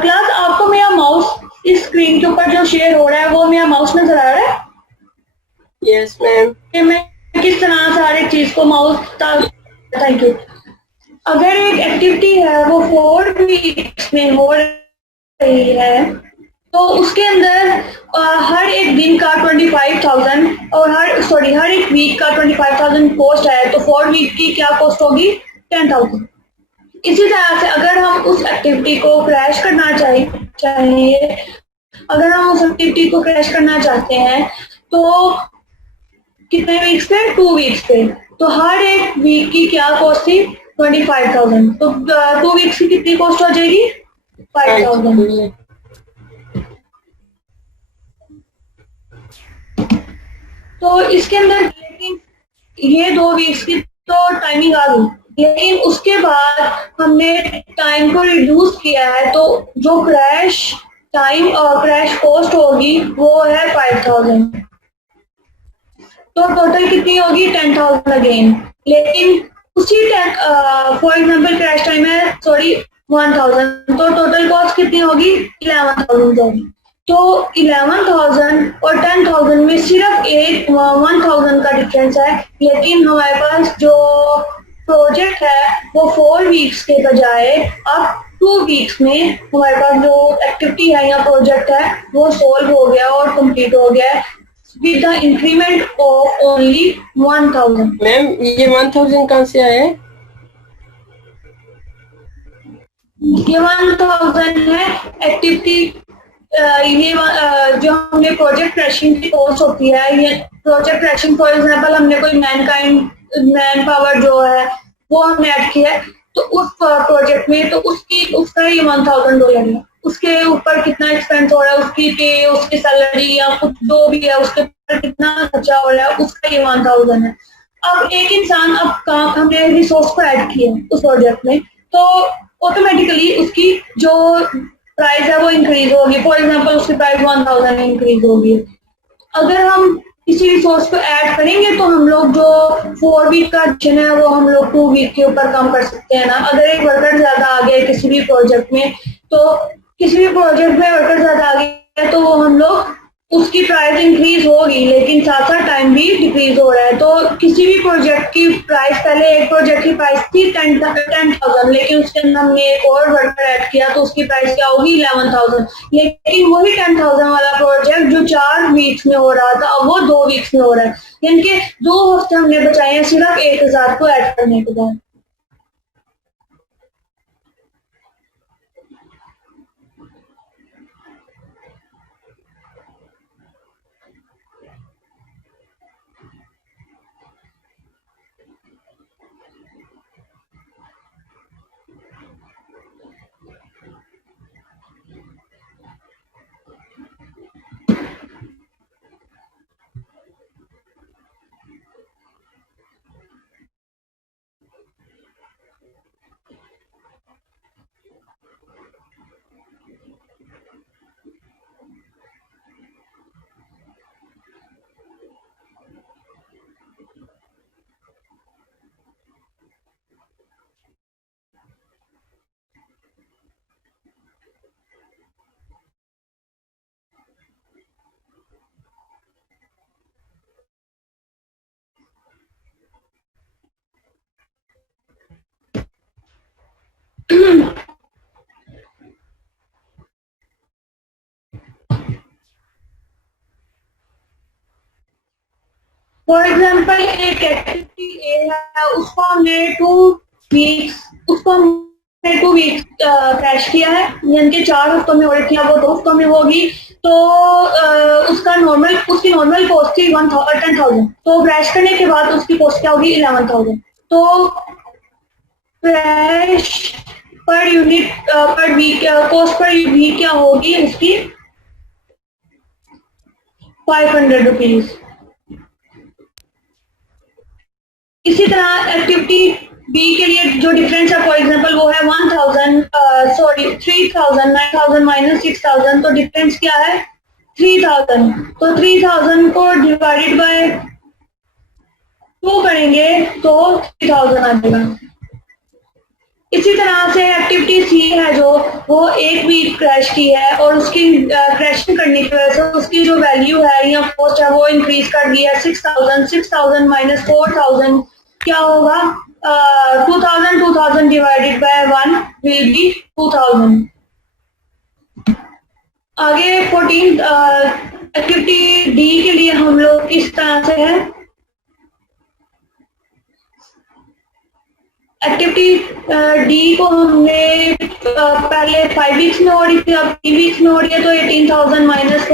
क्लास, आपको मेरा माउस इस स्क्रीन के ऊपर जो शेयर हो रहा है वो मेरा माउस नजर आ रहा है? Yes ma'am. मैं किस तरह से हर एक चीज को माउस, थैंक यू। अगर एक एक्टिविटी है वो 4 वीक्स में हो रही है, तो उसके अंदर हर एक दिन का 25,000 और हर एक वीक का 25,000 कॉस्ट है, तो 4 वीक की क्या कॉस्ट होगी, 10,000। इसी तरह से अगर हम उस एक्टिविटी को क्रैश करना चाहिए, अगर हम उस एक्टिविटी को क्रैश करना चाहते हैं, तो कितने वीक्स पे, 2 वीक्स पे, तो हर एक वीक की क्या कॉस्ट थी, 25,000, तो 2 वीक्स की कितनी कॉस्ट हो जाएगी, 5,000। तो इसके अंदर, लेकिन ये 2 वीक्स की तो टाइमिंग आ गई, लेकिन उसके बाद हमने टाइम को रिड्यूस किया है, तो जो क्रैश टाइम और क्रैश कॉस्ट होगी वो है 5,000, तो टोटल कितनी होगी, 10,000 अगेन। लेकिन उसी फॉर एग्जांपल क्रैश टाइम है 1,000, तो टोटल कॉस्ट कितनी होगी, 11,000 होगी। तो 11,000 और 10,000 में सिर्फ 1,000 का डिफरेंस है, लेकिन हमारे पास जो प्रोजेक्ट है वो 4 वीक्स के बजाय अब 2 वीक्स में हमारे पास जो एक्टिविटी है या प्रोजेक्ट है वो सोल्व हो गया और कंप्लीट हो गया है with the increment of only 1,000। Ma'am ये 1,000 कहाँ से आया है? ये 1,000 है एक्टिविटी, ये जो हमने प्रोजेक्ट क्रैशिंग की कॉस्ट होती है, ये प्रोजेक्ट क्रैशिंग फॉर एग्जांपल हमने कोई मैन पावर जो है वो हमने ऐड किया है, तो उस प्रोजेक्ट में, तो उसका ये $1,000 है, उसके ऊपर कितना एक्सपेंस हो रहा है, उसकी पे, उसकी सैलरी या कुछ जो भी है, उसके ऊपर कितना खर्चा हो रहा है, उसका ये 1,000 है। अब एक इंसान, अब काम हमने रिसोर्स को ऐड किया उस प्रोजेक्ट में, तो ऑटोमेटिकली उसकी जो प्राइस है वो इंक्रीज होगी, फॉर एग्जांपल उसकी प्राइस 1,000 इंक्रीज होगी। अगर हम किसी रिसोर्स को ऐड करेंगे तो हम लोग जो 4 वीक का डिसीजन है वो हम लोग 2 वीक के ऊपर कम कर सकते हैं ना। अगर एक वर्कर ज्यादा आ गया किसी भी प्रोजेक्ट में, तो किसी भी प्रोजेक्ट में वर्कर ज्यादा आ गया तो वो हम लोग उसकी प्राइस इंक्रीज होगी, लेकिन साथ साथ टाइम भी डिक्रीज हो रहा है। तो किसी भी प्रोजेक्ट की प्राइस, पहले एक प्रोजेक्ट की प्राइस थी 10,000, लेकिन उसके अंदर हमने एक और वर्कर ऐड किया तो उसकी प्राइस क्या होगी, 11,000। लेकिन वही 10,000 वाला प्रोजेक्ट जो 4 वीक्स में हो रहा था अब वो 2 वीक्स में हो रहा है, यानी कि 2 हफ्ते हमने बचाए हैं सिर्फ 1,000 को ऐड करने के बाद। फॉर एग्जाम्पल एक एक्टिविटी ए है, उसको हमने 2 वीक्स क्रैश किया है, यानी कि 4 हफ्तों में हो रही थी, अब वो 2 हफ्तों में होगी, तो उसकी नॉर्मल कॉस्ट थी 10,000, तो क्रैश करने के बाद उसकी कॉस्ट क्या होगी 11,000। तो क्रैश पर यूनिट पर वीक कॉस्ट पर वीक क्या होगी उसकी 500 रुपीज। इसी तरह एक्टिविटी बी के लिए जो डिफरेंस है, फॉर एग्जांपल वो है 3,000 9,000 माइनस 6,000, तो डिफरेंस क्या है 3,000। तो 3,000 को डिवाइडेड बाय 2 करेंगे तो 3,000 आ जाएगा। इसी तरह से एक्टिविटी सी है जो वो 1 वीक क्रैश की है और उसकी क्रैशिंग करने की वजह से उसकी जो वैल्यू है या कॉस्ट है वो इंक्रीज कर दी है 6,000 माइनस 4,000 क्या होगा 2,000 डिवाइडेड बाय 1 विल बी 2,000। आगे 14 एक्टिविटी डी के लिए हम लोग किस तरह से है, एक्टिविटी डी को हमने पहले 5 वीक्स में हो रही थी, अब 3 वीक्स में हो रही है, तो 18,000 माइनस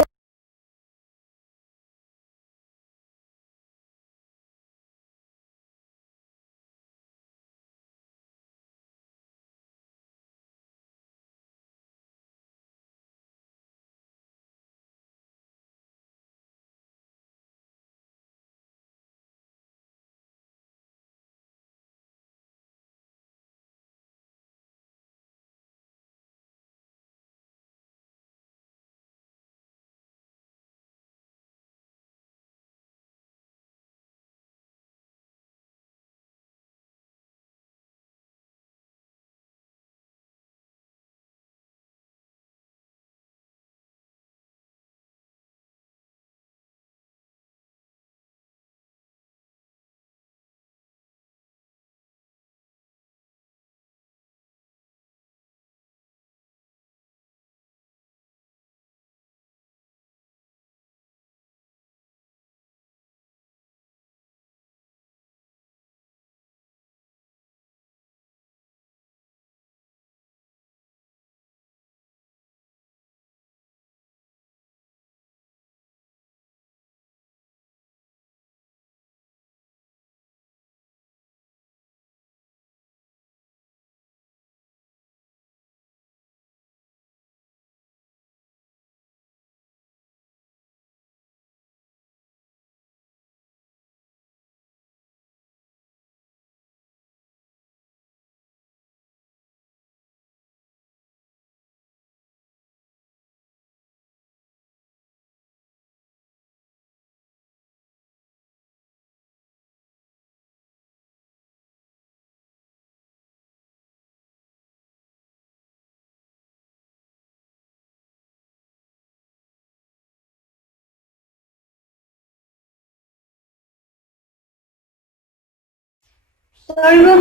वो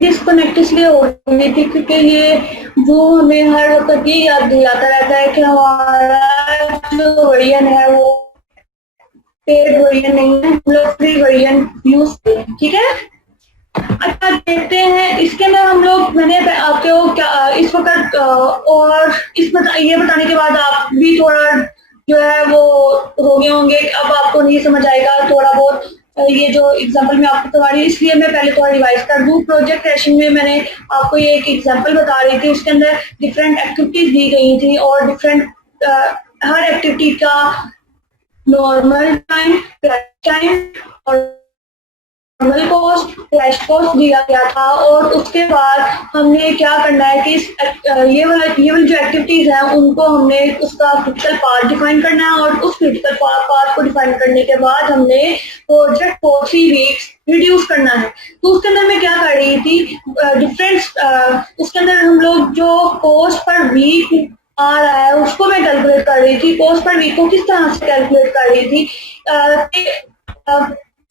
डिस्कनेक्ट इसलिए हो रही थी क्योंकि ये वो हमें हर वक्त ये याद दिलाता रहता है कि हमारा जो वर्जन है वो पेड वर्जन नहीं है, हम लोग फ्री वर्जन यूज करें, ठीक है। अच्छा देखते हैं इसके अंदर हम लोग, मैंने आपको क्या इस वक्त और ये बताने के बाद आप भी थोड़ा जो है वो हो गए होंगे, अब आपको नहीं समझ आएगा थोड़ा बहुत ये जो एग्जांपल मैं आपको बता रही हूँ, इसलिए मैं पहले थोड़ा रिवाइज कर दूँ। प्रोजेक्ट क्रैशिंग में मैंने आपको ये एक एग्जांपल बता रही थी, उसके अंदर डिफरेंट एक्टिविटीज दी गई थी और डिफरेंट हर एक्टिविटी का नॉर्मल टाइम, क्रैश टाइम और नॉर्मल कॉस्ट, क्रैश कॉस्ट दिया गया था। और उसके बाद हमने क्या करना है कि ये वाली जो एक्टिविटीज हैं उनको हमने उसका क्रिटिकल पार्ट डिफाइन करना है और उस क्रिटिकल पार्ट को डिफाइन करने के बाद हमने प्रोजेक्ट को 3 वीक्स रिड्यूस करना है। तो उसके अंदर मैं क्या कर रही थी, उसके अंदर हम लोग जो कॉस्ट पर वीक आ रहा है उसको मैं कैलकुलेट कर रही थी। कॉस्ट पर वीक को किस तरह से कैलकुलेट कर रही थी,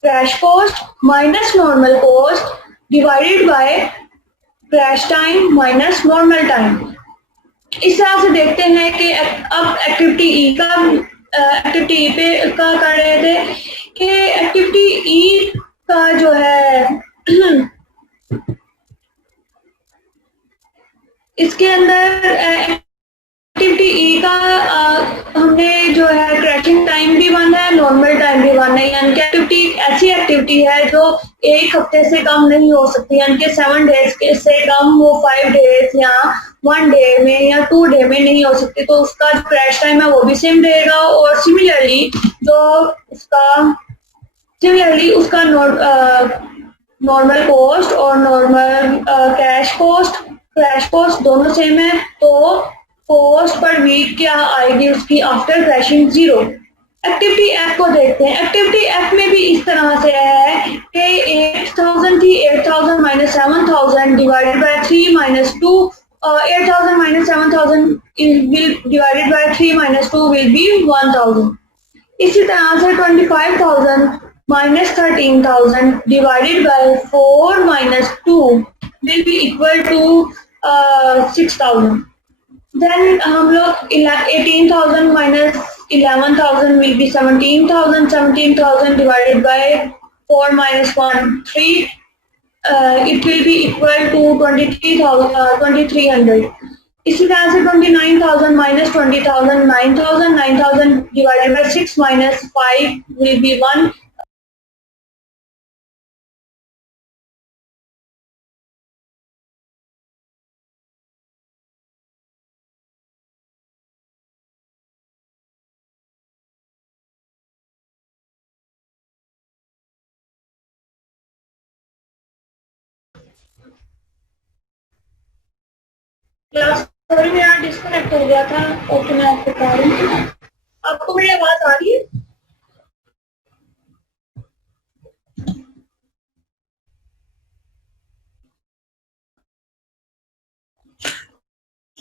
crash cost minus normal cost divided by crash time minus normal time. इस तरह से देखते हैं कि अब एक्टिविटी ई पे का कर रहे थे। कि एक्टिविटी ई का जो है इसके अंदर एक्टिविटी ई का हमने जो है क्रैशिंग टाइम भी 1 है, नॉर्मल टाइम भी 1 है। यानी कि एक्टिविटी ऐसी एक्टिविटी है जो 1 हफ्ते से कम नहीं हो सकती, यानी कि 7 डेज के से कम वो 5 डेज या 1 डे में या 2 डे में नहीं हो सकती, तो उसका जो क्रैश टाइम है वो भी सेम रहेगा। और सिमिलरली उसका नॉर्मल कॉस्ट और नॉर्मल क्रैश कॉस्ट दोनों सेम है, तो कॉस्ट पर वीक क्या आएगी उसकी आफ्टर क्रैशिंग 0। एक्टिविटी एफ को देखते हैं। एक्टिविटी एफ में भी इस तरह से है कि 8000 थी, 8000 minus 7000 divided by 3 minus 2, 8000 minus 7000 will divided by 3 minus 2 will be 1000। इसी तरह से 25000 minus 13000 divided by 4 minus 2 will be equal to 6000। Then हम लोग 18,000 minus 11,000 will be 17,000. 17,000 divided by 4 minus 1, 3. It will be equal to 2300. इसी तरह से 29,000 minus 20,000, 9,000. 9,000 divided by 6 minus 5 will be 1. Sorry मेरा डिस्कनेक्ट हो गया था। ओके, मैं आपको बता रही हूँ। आपको मेरी आवाज आ रही है?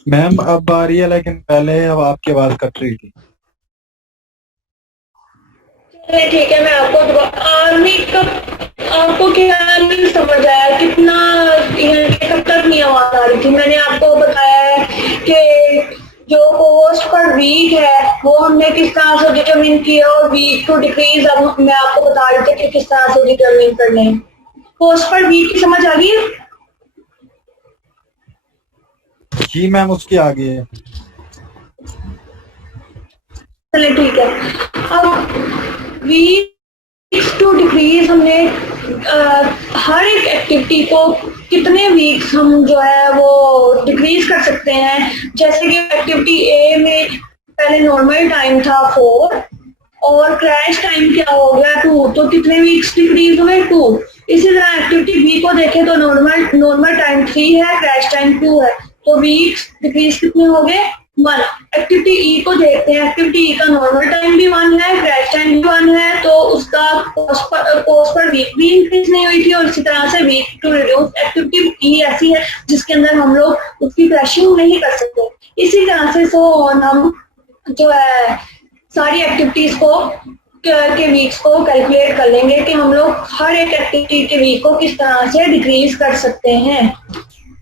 मैम अब आ रही है, लेकिन पहले अब आपकी आवाज कट रही थी। चलिए ठीक है, मैं आपको क्या नहीं समझ आया, कितना कब तक नहीं आवाज आ रही थी? मैंने आपको बताया है कि जो कॉस्ट पर वीक है वो हमने किस तरह से डिटरमिन किया, और वीक टू डिक्रीज अब मैं आपको बता रही थी कि किस तरह से डिटरमिन करने हैं। कॉस्ट पर वीक की समझ आ गई? जी मैम, उसकी आगे है। चलिए ठीक है। अब वीक्स टू डिक्रीज हमने हर एक एक्टिविटी को कितने वीक्स हम जो है वो डिक्रीज कर सकते हैं। जैसे कि एक्टिविटी ए में पहले नॉर्मल टाइम था 4 और क्रैश टाइम क्या हो गया 2, तो कितने वीक्स डिक्रीज हुए 2। इसी तरह एक्टिविटी बी को देखें तो नॉर्मल टाइम 3 है, क्रैश टाइम 2 है, तो वीक्स डिक्रीज कितने हो गए 1। एक्टिविटी ई को देखते हैं। एक्टिविटी ई का नॉर्मल टाइम भी 1 है, क्रैश टाइम भी 1 है, तो उसका कॉस्ट पर वीक भी इंक्रीज नहीं हुई थी। और इसी तरह से वीक टू रिड्यूस एक्टिविटी ई ऐसी है जिसके अंदर हम लोग उसकी क्रैशिंग नहीं कर सकते। इसी तरह से सो ऑन हम जो है सारी एक्टिविटीज को के वीक्स को कैलकुलेट कर लेंगे कि हम लोग हर एक एक्टिविटी के वीक को किस तरह से डिक्रीज कर सकते हैं।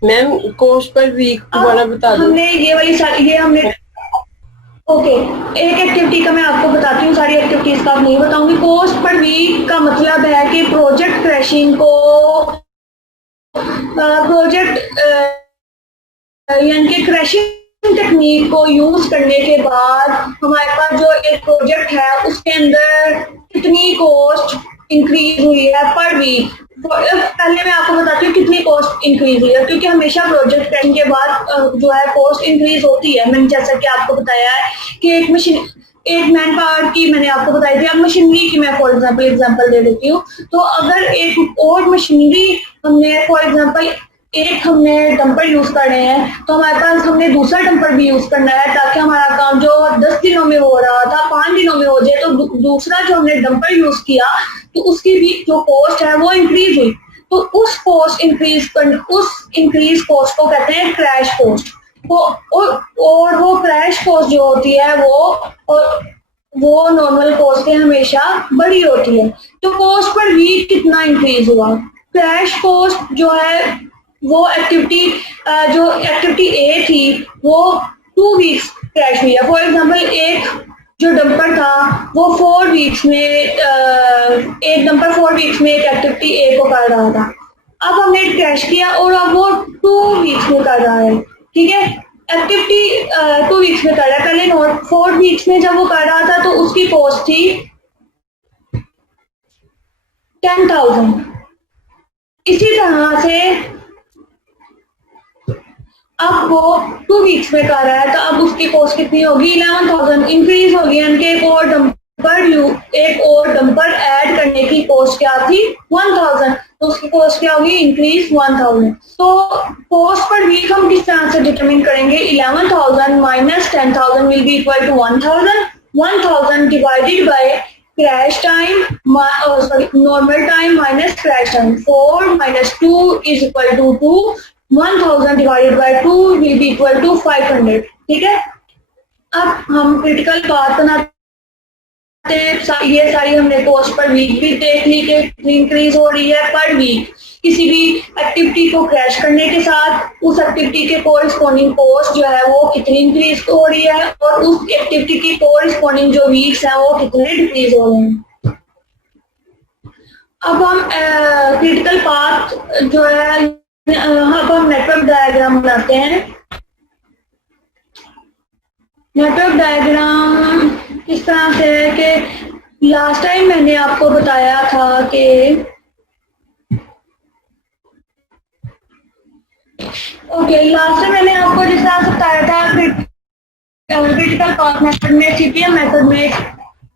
मैम कॉस्ट पर वीक वाला बता दो। हमने ओके, एक एक्टिविटी का मैं आपको बताती हूँ, सारी एक्टिविटीज का नहीं बताऊंगी। कॉस्ट पर वीक का मतलब है कि प्रोजेक्ट क्रैशिंग को यानी कि क्रैशिंग टेक्निक को यूज करने के बाद हमारे पास जो एक प्रोजेक्ट है उसके अंदर कितनी कॉस्ट इंक्रीज हुई है पर वीक। पहले मैं आपको बताती हूँ कितनी कॉस्ट इंक्रीज हुई है, क्योंकि हमेशा प्रोजेक्ट करने के बाद जो है कॉस्ट इंक्रीज होती है। मैंने जैसा कि आपको बताया है कि एक मैन पावर की मैंने आपको बताई थी। अब मशीनरी की मैं फॉर एग्जांपल दे देती हूँ। तो अगर एक और मशीनरी हमने फॉर एग्जांपल एक हमने डंपर यूज कर रहे हैं, तो हमारे पास हमने दूसरा डंपर भी यूज करना है ताकि हमारा काम जो 10 दिनों में हो रहा था 5 दिनों में हो जाए। तो दूसरा जो हमने डंपर यूज किया तो उसकी भी जो कॉस्ट है वो इंक्रीज हुई। तो उस इंक्रीज कॉस्ट को कहते हैं क्रैश कॉस्ट। और वो क्रैश कॉस्ट जो होती है वो नॉर्मल कॉस्ट से हमेशा बड़ी होती है। तो कॉस्ट पर वीक कितना इंक्रीज हुआ? क्रैश कॉस्ट जो है वो एक्टिविटी ए थी वो 2 वीक्स क्रैश हुई है। फॉर एग्जांपल एक जो डंपर था वो 4 वीक्स में एक डंपर 4 वीक्स में एक एक्टिविटी ए को कर रहा था। अब हमने क्रैश किया और अब वो 2 वीक्स में कर रहा है, ठीक है। एक्टिविटी 2 वीक्स में कर रहा है, पहले 4 वीक्स में जब वो कर रहा था तो उसकी कॉस्ट थी 10,000। इसी तरह से अब वो 2 वीक्स में कर रहा है तो अब उसकी कॉस्ट कितनी होगी, 11,000 इंक्रीज होगी। यानी एक और डंपर ऐड करने की कॉस्ट क्या थी, 1,000, तो उसकी कॉस्ट क्या होगी, इंक्रीज 1,000। तो कॉस्ट पर वीक हम किस तरह से डिटरमिन करेंगे, 11,000 minus 10,000 will be equal to 1,000, 1,000 divided by crash time normal time minus crash time, 4 minus 2 is equal to 2, 1,000 divided by 2 will be equal to 500, ठीक है। अब हम क्रिटिकल पाथ बनाते हैं। ये सारी हमने कॉस्ट पर वीक भी देख ली कि इंक्रीज हो रही है पर वीक। किसी भी एक्टिविटी को क्रैश करने के साथ उस एक्टिविटी के कोरिस्पोंडिंग कॉस्ट जो है वो कितनी इंक्रीज हो रही है और उस एक्टिविटी की कोरिस्पोंडिंग जो वीक्स है वो कितने डिक्रीज हो रहे हैं। अब हम क्रिटिकल पाथ जो है अब हम नेटवर्क डायग्राम बनाते हैं। नेटवर्क डायग्राम इस तरह से है कि लास्ट टाइम मैंने आपको बताया था कि लास्ट टाइम मैंने आपको जिस तरह से बताया था क्रिटिकल पाथ मेथड में, सीपीएम मेथड में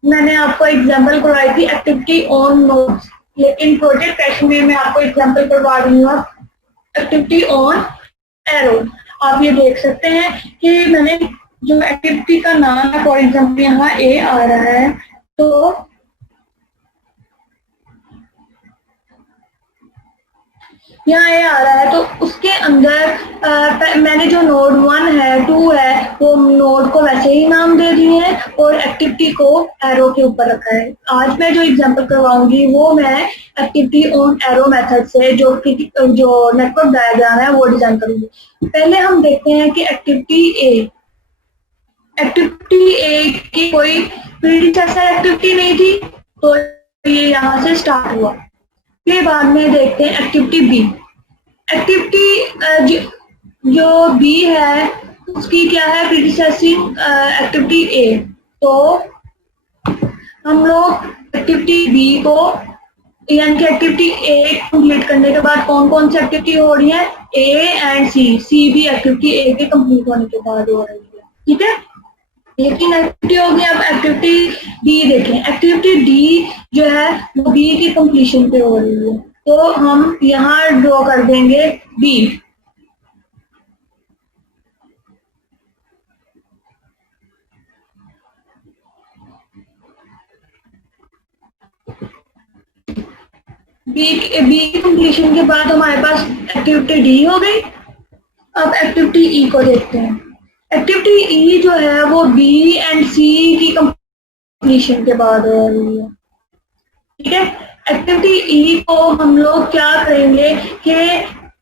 मैंने आपको एग्जांपल करवाई थी एक्टिविटी ऑन नोड्स, लेकिन प्रोजेक्ट टेस्ट में मैं आपको एग्जांपल करवा रही हूँ एक्टिविटी ऑन एरो। आप ये देख सकते हैं कि मैंने जो एक्टिविटी का नाम है, फॉर एग्जाम्पल यहाँ ए आ रहा है, तो यहाँ ए आ रहा है तो उसके अंदर मैंने जो नोड 1 है 2 है वो नोड को वैसे ही नाम दे दिए हैं और एक्टिविटी को एरो के ऊपर रखा है। आज मैं जो एग्जांपल करवाऊंगी वो मैं एक्टिविटी ऑन एरो मेथड से जो नेटवर्क डायग्राम है वो डिजाइन करूंगी। पहले हम देखते हैं कि एक्टिविटी ए की कोई प्रीडिसेसर एक्टिविटी नहीं थी तो ये यहाँ से स्टार्ट हुआ। फिर बाद में देखते हैं एक्टिविटी बी। एक्टिविटी जो बी है उसकी क्या है, प्रीडिसेसिंग एक्टिविटी ए। तो हम लोग एक्टिविटी बी को यानी कि एक्टिविटी ए कंप्लीट करने के बाद कौन कौन सी एक्टिविटी हो रही है, ए एंड सी भी एक्टिविटी ए के कंप्लीट होने के बाद हो रही है, ठीक है। लेकिन एक्टिविटी होगी, अब एक्टिविटी डी देखें। एक्टिविटी डी जो है वो बी की कंप्लीशन पे हो रही है तो हम यहाँ ड्रॉ कर देंगे बी। बी की कंप्लीशन के बाद हमारे पास एक्टिविटी डी हो गई। अब एक्टिविटी ई को देखते हैं। एक्टिविटी ई जो है वो बी एंड सी की कंप्लीशन के बाद हो रही है, ठीक है। एक्टिविटी ई को हम लोग क्या करेंगे कि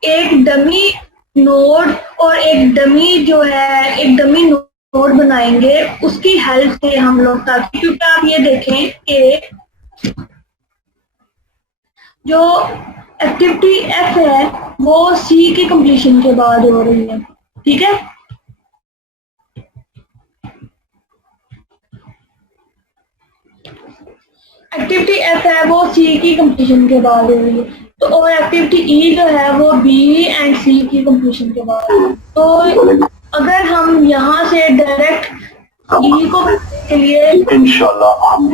एक डमी नोड और एक डमी नोड बनाएंगे उसकी हेल्प से हम लोग, ताकि क्योंकि आप ये देखें कि जो एक्टिविटी एफ है वो सी की कंप्लीशन के बाद हो रही है, ठीक है। एक्टिविटी एफ है वो सी की कंप्लीशन के बाद हो रही है तो और एक्टिविटी ई जो है वो बी एंड सी की कंप्लीशन के बाद। तो अगर हम यहाँ से डायरेक्ट ई को के लिए इंशाल्लाह हम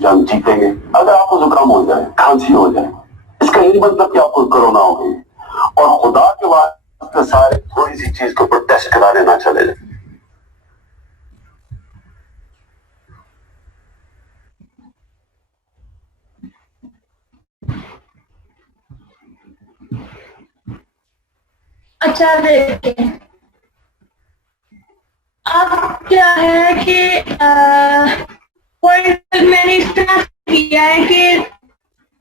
जंग जीतेंगे। अगर आपको जुकाम हो जाए, खांसी हो जाए, इसका ये मतलब कि आपको कोरोना हो गई और खुदा के वास्ते सारे थोड़ी सी चीज के ऊपर टेस्ट कराने ना चले जाए। अच्छा देखते हैं। अब क्या है कि मैंने इस तरह किया है कि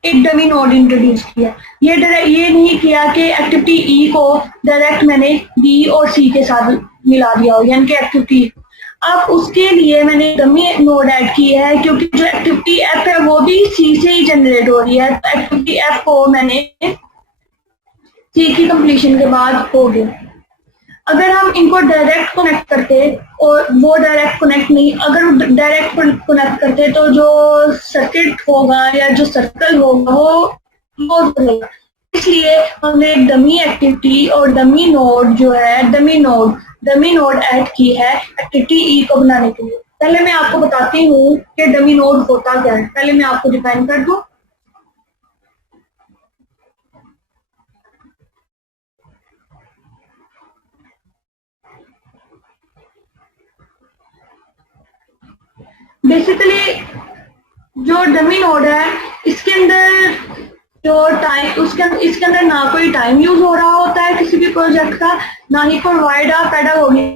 एक डमी नोड इंट्रोड्यूस किया। ये नहीं किया कि एक्टिविटी ई को डायरेक्ट मैंने बी और सी के साथ मिला दिया हो, यानी कि एक्टिविटी। अब उसके लिए मैंने डमी नोड ऐड की है, क्योंकि जो एक्टिविटी एफ है वो भी सी से ही जनरेट हो रही है। तो एक्टिविटी एफ को मैंने सी की कंप्लीशन के बाद हो गया। अगर हम इनको डायरेक्ट कनेक्ट करते और वो डायरेक्ट कनेक्ट नहीं, अगर डायरेक्ट कनेक्ट करते तो जो सर्किट होगा या जो सर्कल होगा वो क्लोज होगा। इसलिए हमने एक डमी एक्टिविटी और डमी नोड जो है डमी नोड ऐड की है एक्टिविटी ई को बनाने के लिए। पहले मैं आपको बताती हूँ कि डमी नोड होता क्या है। पहले मैं आपको डिफाइन कर दूं। बेसिकली जो डमी नोड है इसके अंदर जो टाइम इसके अंदर ना कोई टाइम यूज हो रहा होता है किसी भी प्रोजेक्ट का, ना ही कोई वाइडा pedagogy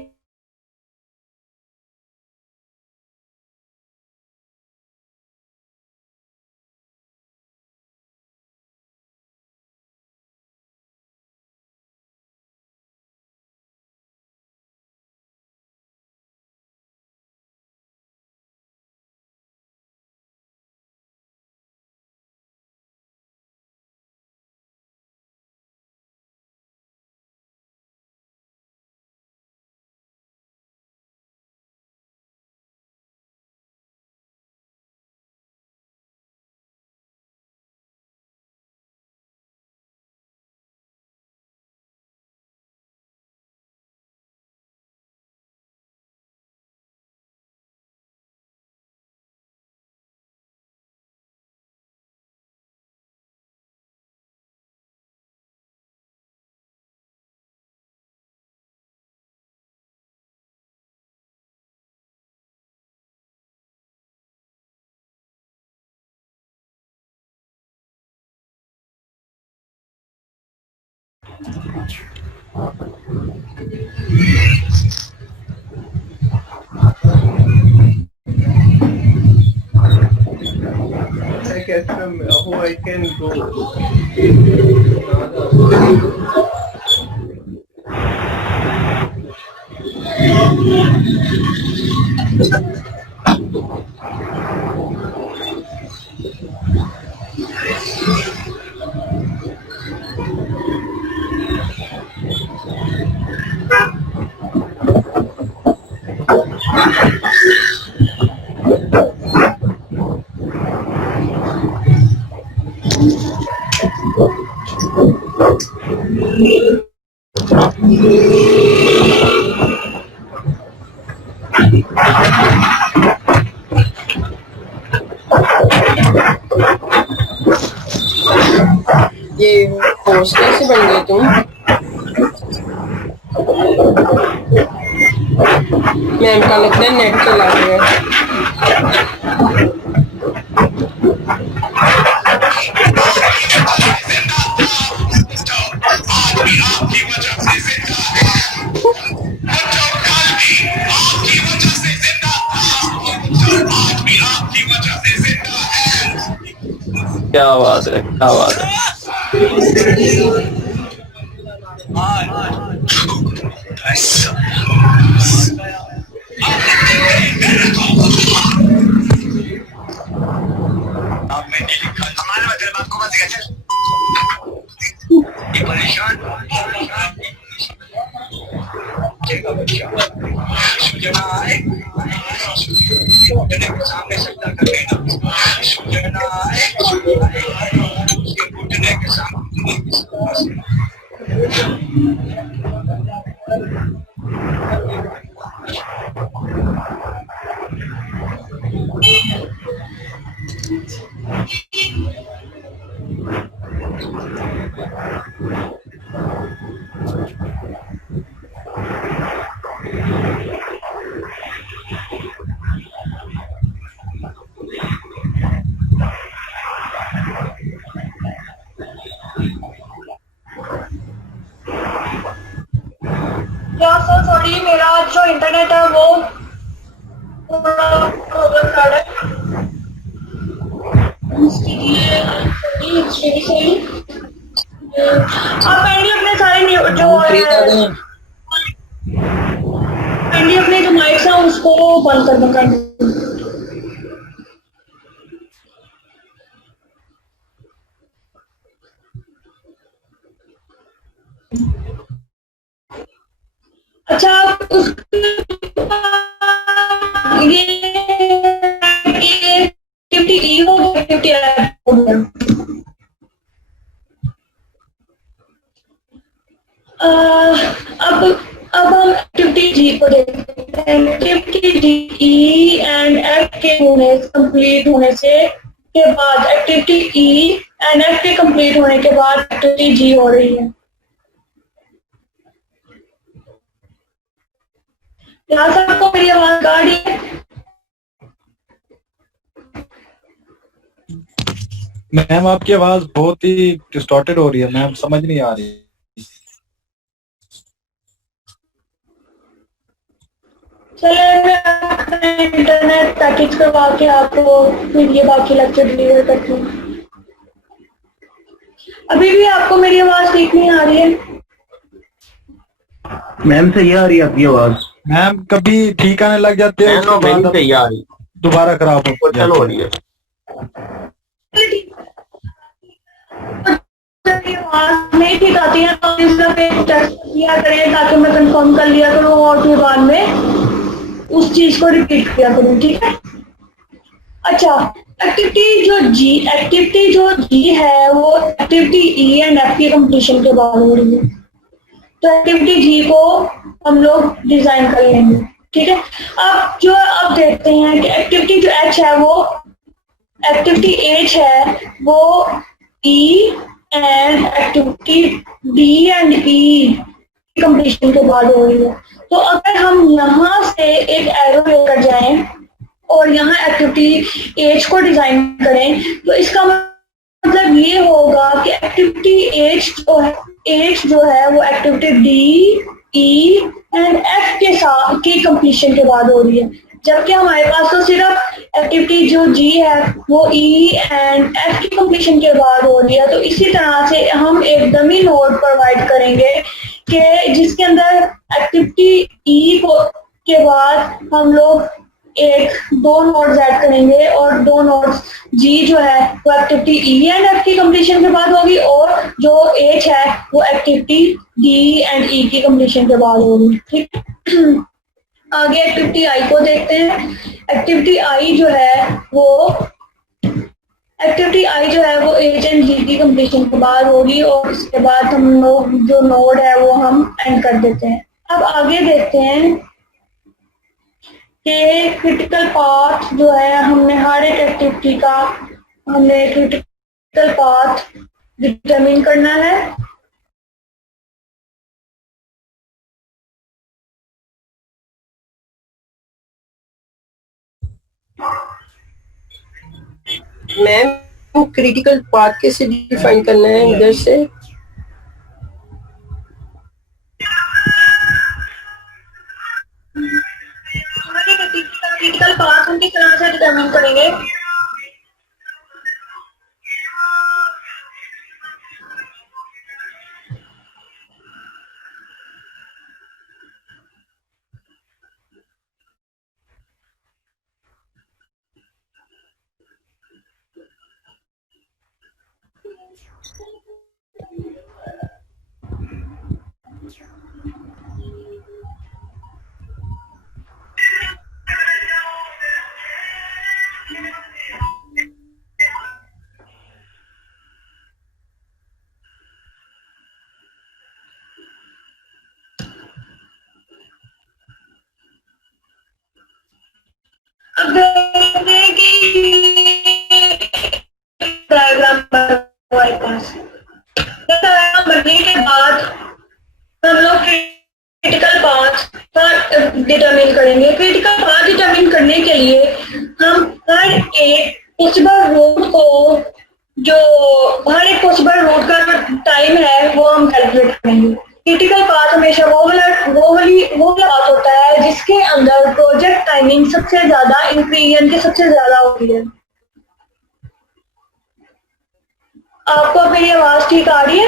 Like as from how I can go. ये कोर्स कैसे बन गई तुम? मैम का लगता है नेट चला गया। क्या बात है, क्या बात है। सॉरी, मेरा जो उसको बंद कर दूँ। अच्छा ये एक्टिविटी ई हो गया, एक्टिविटी आई हो गया। अब हम एक्टिविटी जी को देखते हैं। Activity G E and F के कंप्लीट होने से के बाद एक्टिविटी ई एंड एफ के कंप्लीट होने के बाद एक्टिविटी जी हो रही है। यहाँ से आपको मेरी आवाज आ रही है? मैम आपकी आवाज बहुत ही डिस्टॉर्टेड हो रही है मैम, समझ नहीं आ रही। चलिए मैं अपना इंटरनेट पैकेज करवा के आपको फिर ये बाकी लेक्चर डिलीवर करती हूँ। अभी भी आपको मेरी आवाज ठीक नहीं आ रही है? मैम सही आ रही है आपकी आवाज। मैम कभी ठीक आने लग जाते हैं, उसके बाद अब सही आ रही, दोबारा खराब हो चलो हो रही है। आवाज नहीं ठीक आती है तो इस दफे टेस्ट किया करें ताकि मैं कंफर्म कर लिया करूँ और फिर बाद में उस चीज को रिपीट किया करूँ, ठीक है? अच्छा, एक्टिविटी जो जी है वो एक्टिविटी ई एंड एफ की कंप्लीशन के बाद हो रही है। तो एक्टिविटी जी को हम लोग डिजाइन कर लेंगे, ठीक है? अब देखते हैं कि एक्टिविटी जो एच है वो एक्टिविटी एच है वो E and activity D and E completion के बाद हो रही है। तो अगर हम यहाँ से एक एरो लेकर जाएं और यहाँ एक्टिविटी एच को डिजाइन करें तो इसका मतलब ये होगा कि एक्टिविटी एच जो है वो activity D E and F के साथ की कंप्लीशन के बाद हो रही है, जबकि हमारे पास तो सिर्फ एक्टिविटी जो जी है वो ई एंड एफ की कंप्लीशन के बाद हो रही है। तो इसी तरह से हम एक डमी नोड प्रोवाइड करेंगे कि जिसके अंदर एक्टिविटी ई को के बाद हम लोग दो नोड्स ऐड करेंगे और दो नोड्स जी जो है वो एक्टिविटी ई एंड एफ की कंप्लीशन के बाद होगी और जो एच है वो एक्टिविटी डी एंड ई की कंप्लीशन के बाद होगी, ठीक। आगे एक्टिविटी आई को देखते हैं। एक्टिविटी आई जो है वो एच एंड जी की कंप्लीशन के बाद होगी और इसके बाद हम लोग जो नोड है वो हम एंड कर देते हैं। अब आगे देखते हैं कि क्रिटिकल पाथ जो है हमने हर एक एक्टिविटी का क्रिटिकल पाथ डिटरमिन करना है। मैम क्रिटिकल पाथ कैसे डिफाइन करना है इधर से? क्रिटिकल पाथ हम किस तरह से डिटरमिन करेंगे? अब देखते हैं कि डायग्राम हमारे पास डायग्राम बनने के बाद हम लोग क्रिटिकल पाथ डिटरमिन करेंगे। क्रिटिकल पाथ डिटरमिन करने के लिए हम हर एक पॉसिबल रूट का टाइम है वो हम कैलकुलेट करेंगे। क्रिटिकल पाथ हमेशा वो वाला पाथ होता है जिसके अंदर प्रोजेक्ट टाइमिंग सबसे ज्यादा इंक्रीजन के सबसे ज्यादा होती है। आपको मेरी आवाज ठीक आ रही है?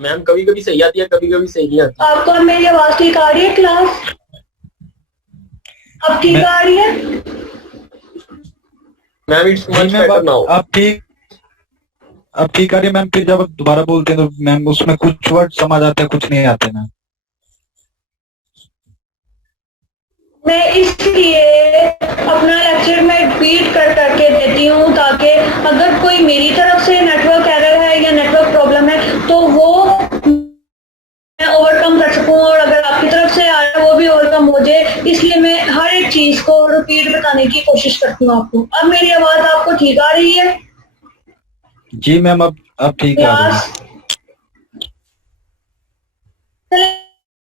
मैम कभी कभी सही आती है, कभी कभी सही नहीं आती। आपको अब मेरी आवाज ठीक आ रही है क्लास? अब ठीक आ रही है? मैम इट्स जी मच मैम बेटर नाउ। अब ठीक आ रही है मैम। फिर जब आप दोबारा बोलते हैं तो मैम उसमें कुछ वर्ड समझ आते हैं, कुछ नहीं आते मैम। मैं इसलिए अपना लेक्चर में रिपीट कर करके देती हूँ ताकि अगर कोई मेरी तरफ से नेटवर्क एरर है या नेटवर्क प्रॉब्लम है तो वो मैं ओवरकम कर सकूँ, और अगर आपकी तरफ से आ रहा है वो भी ओवरकम हो जाए। इसलिए मैं हर एक चीज को रिपीट बताने की कोशिश करती हूँ आपको। अब मेरी आवाज आपको ठीक आ रही है? जी मैम अब ठीक आ रही है।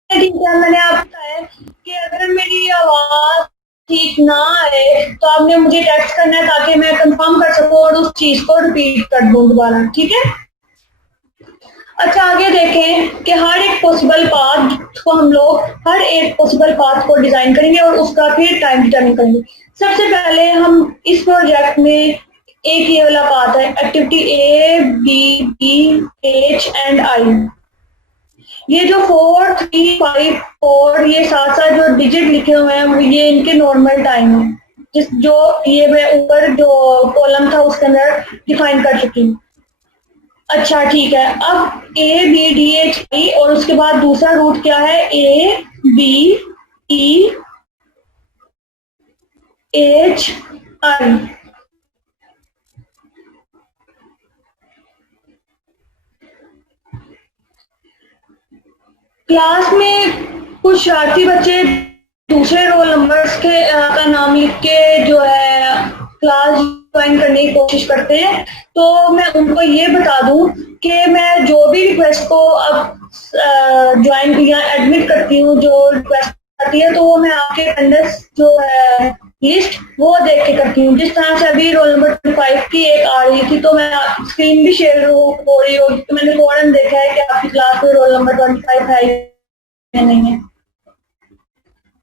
ठीक है, मैंने आपको बताया कि अगर मेरी आवाज ठीक ना आए तो आपने मुझे टेक्स्ट करना है ताकि मैं कंफर्म कर सकूं और उस चीज को रिपीट कर दूं दोबारा, ठीक है? अच्छा, आगे देखें कि हर एक पॉसिबल पाथ को हम लोग हर एक पॉसिबल पाथ को डिजाइन करेंगे और उसका फिर टाइम डिटरमिन करेंगे। सबसे पहले हम इस प्रोजेक्ट में एक ये वाला पाथ है, activity A, B, D, H and I। ये जो 4, 3, 5, 4 ये साथ साथ जो डिजिट लिखे हुए हैं ये इनके नॉर्मल टाइम है, जो ये मैं ऊपर जो कॉलम था उसके अंदर डिफाइन कर चुकी हूँ। अच्छा ठीक है, अब A, B, D, H, I और उसके बाद दूसरा रूट क्या है? A, B, E, H, I। Class में कुछ शरारती बच्चे दूसरे रोल नंबर्स के का नाम लिख के जो है क्लास ज्वाइन करने की कोशिश करते हैं, तो मैं उनको ये बता दूं कि मैं जो भी रिक्वेस्ट को अब ज्वाइन या एडमिट करती हूँ, जो रिक्वेस्ट आती है तो वो मैं आपके अटेंडेंस जो है लिस्ट वो देख के करती हूँ। जिस तरह से अभी रोल नंबर 25 की एक आ रही थी तो मैं स्क्रीन भी शेयर हो रही होगी तो मैंने फौरन देखा है कि आपकी क्लास में रोल नंबर 25 है या नहीं है।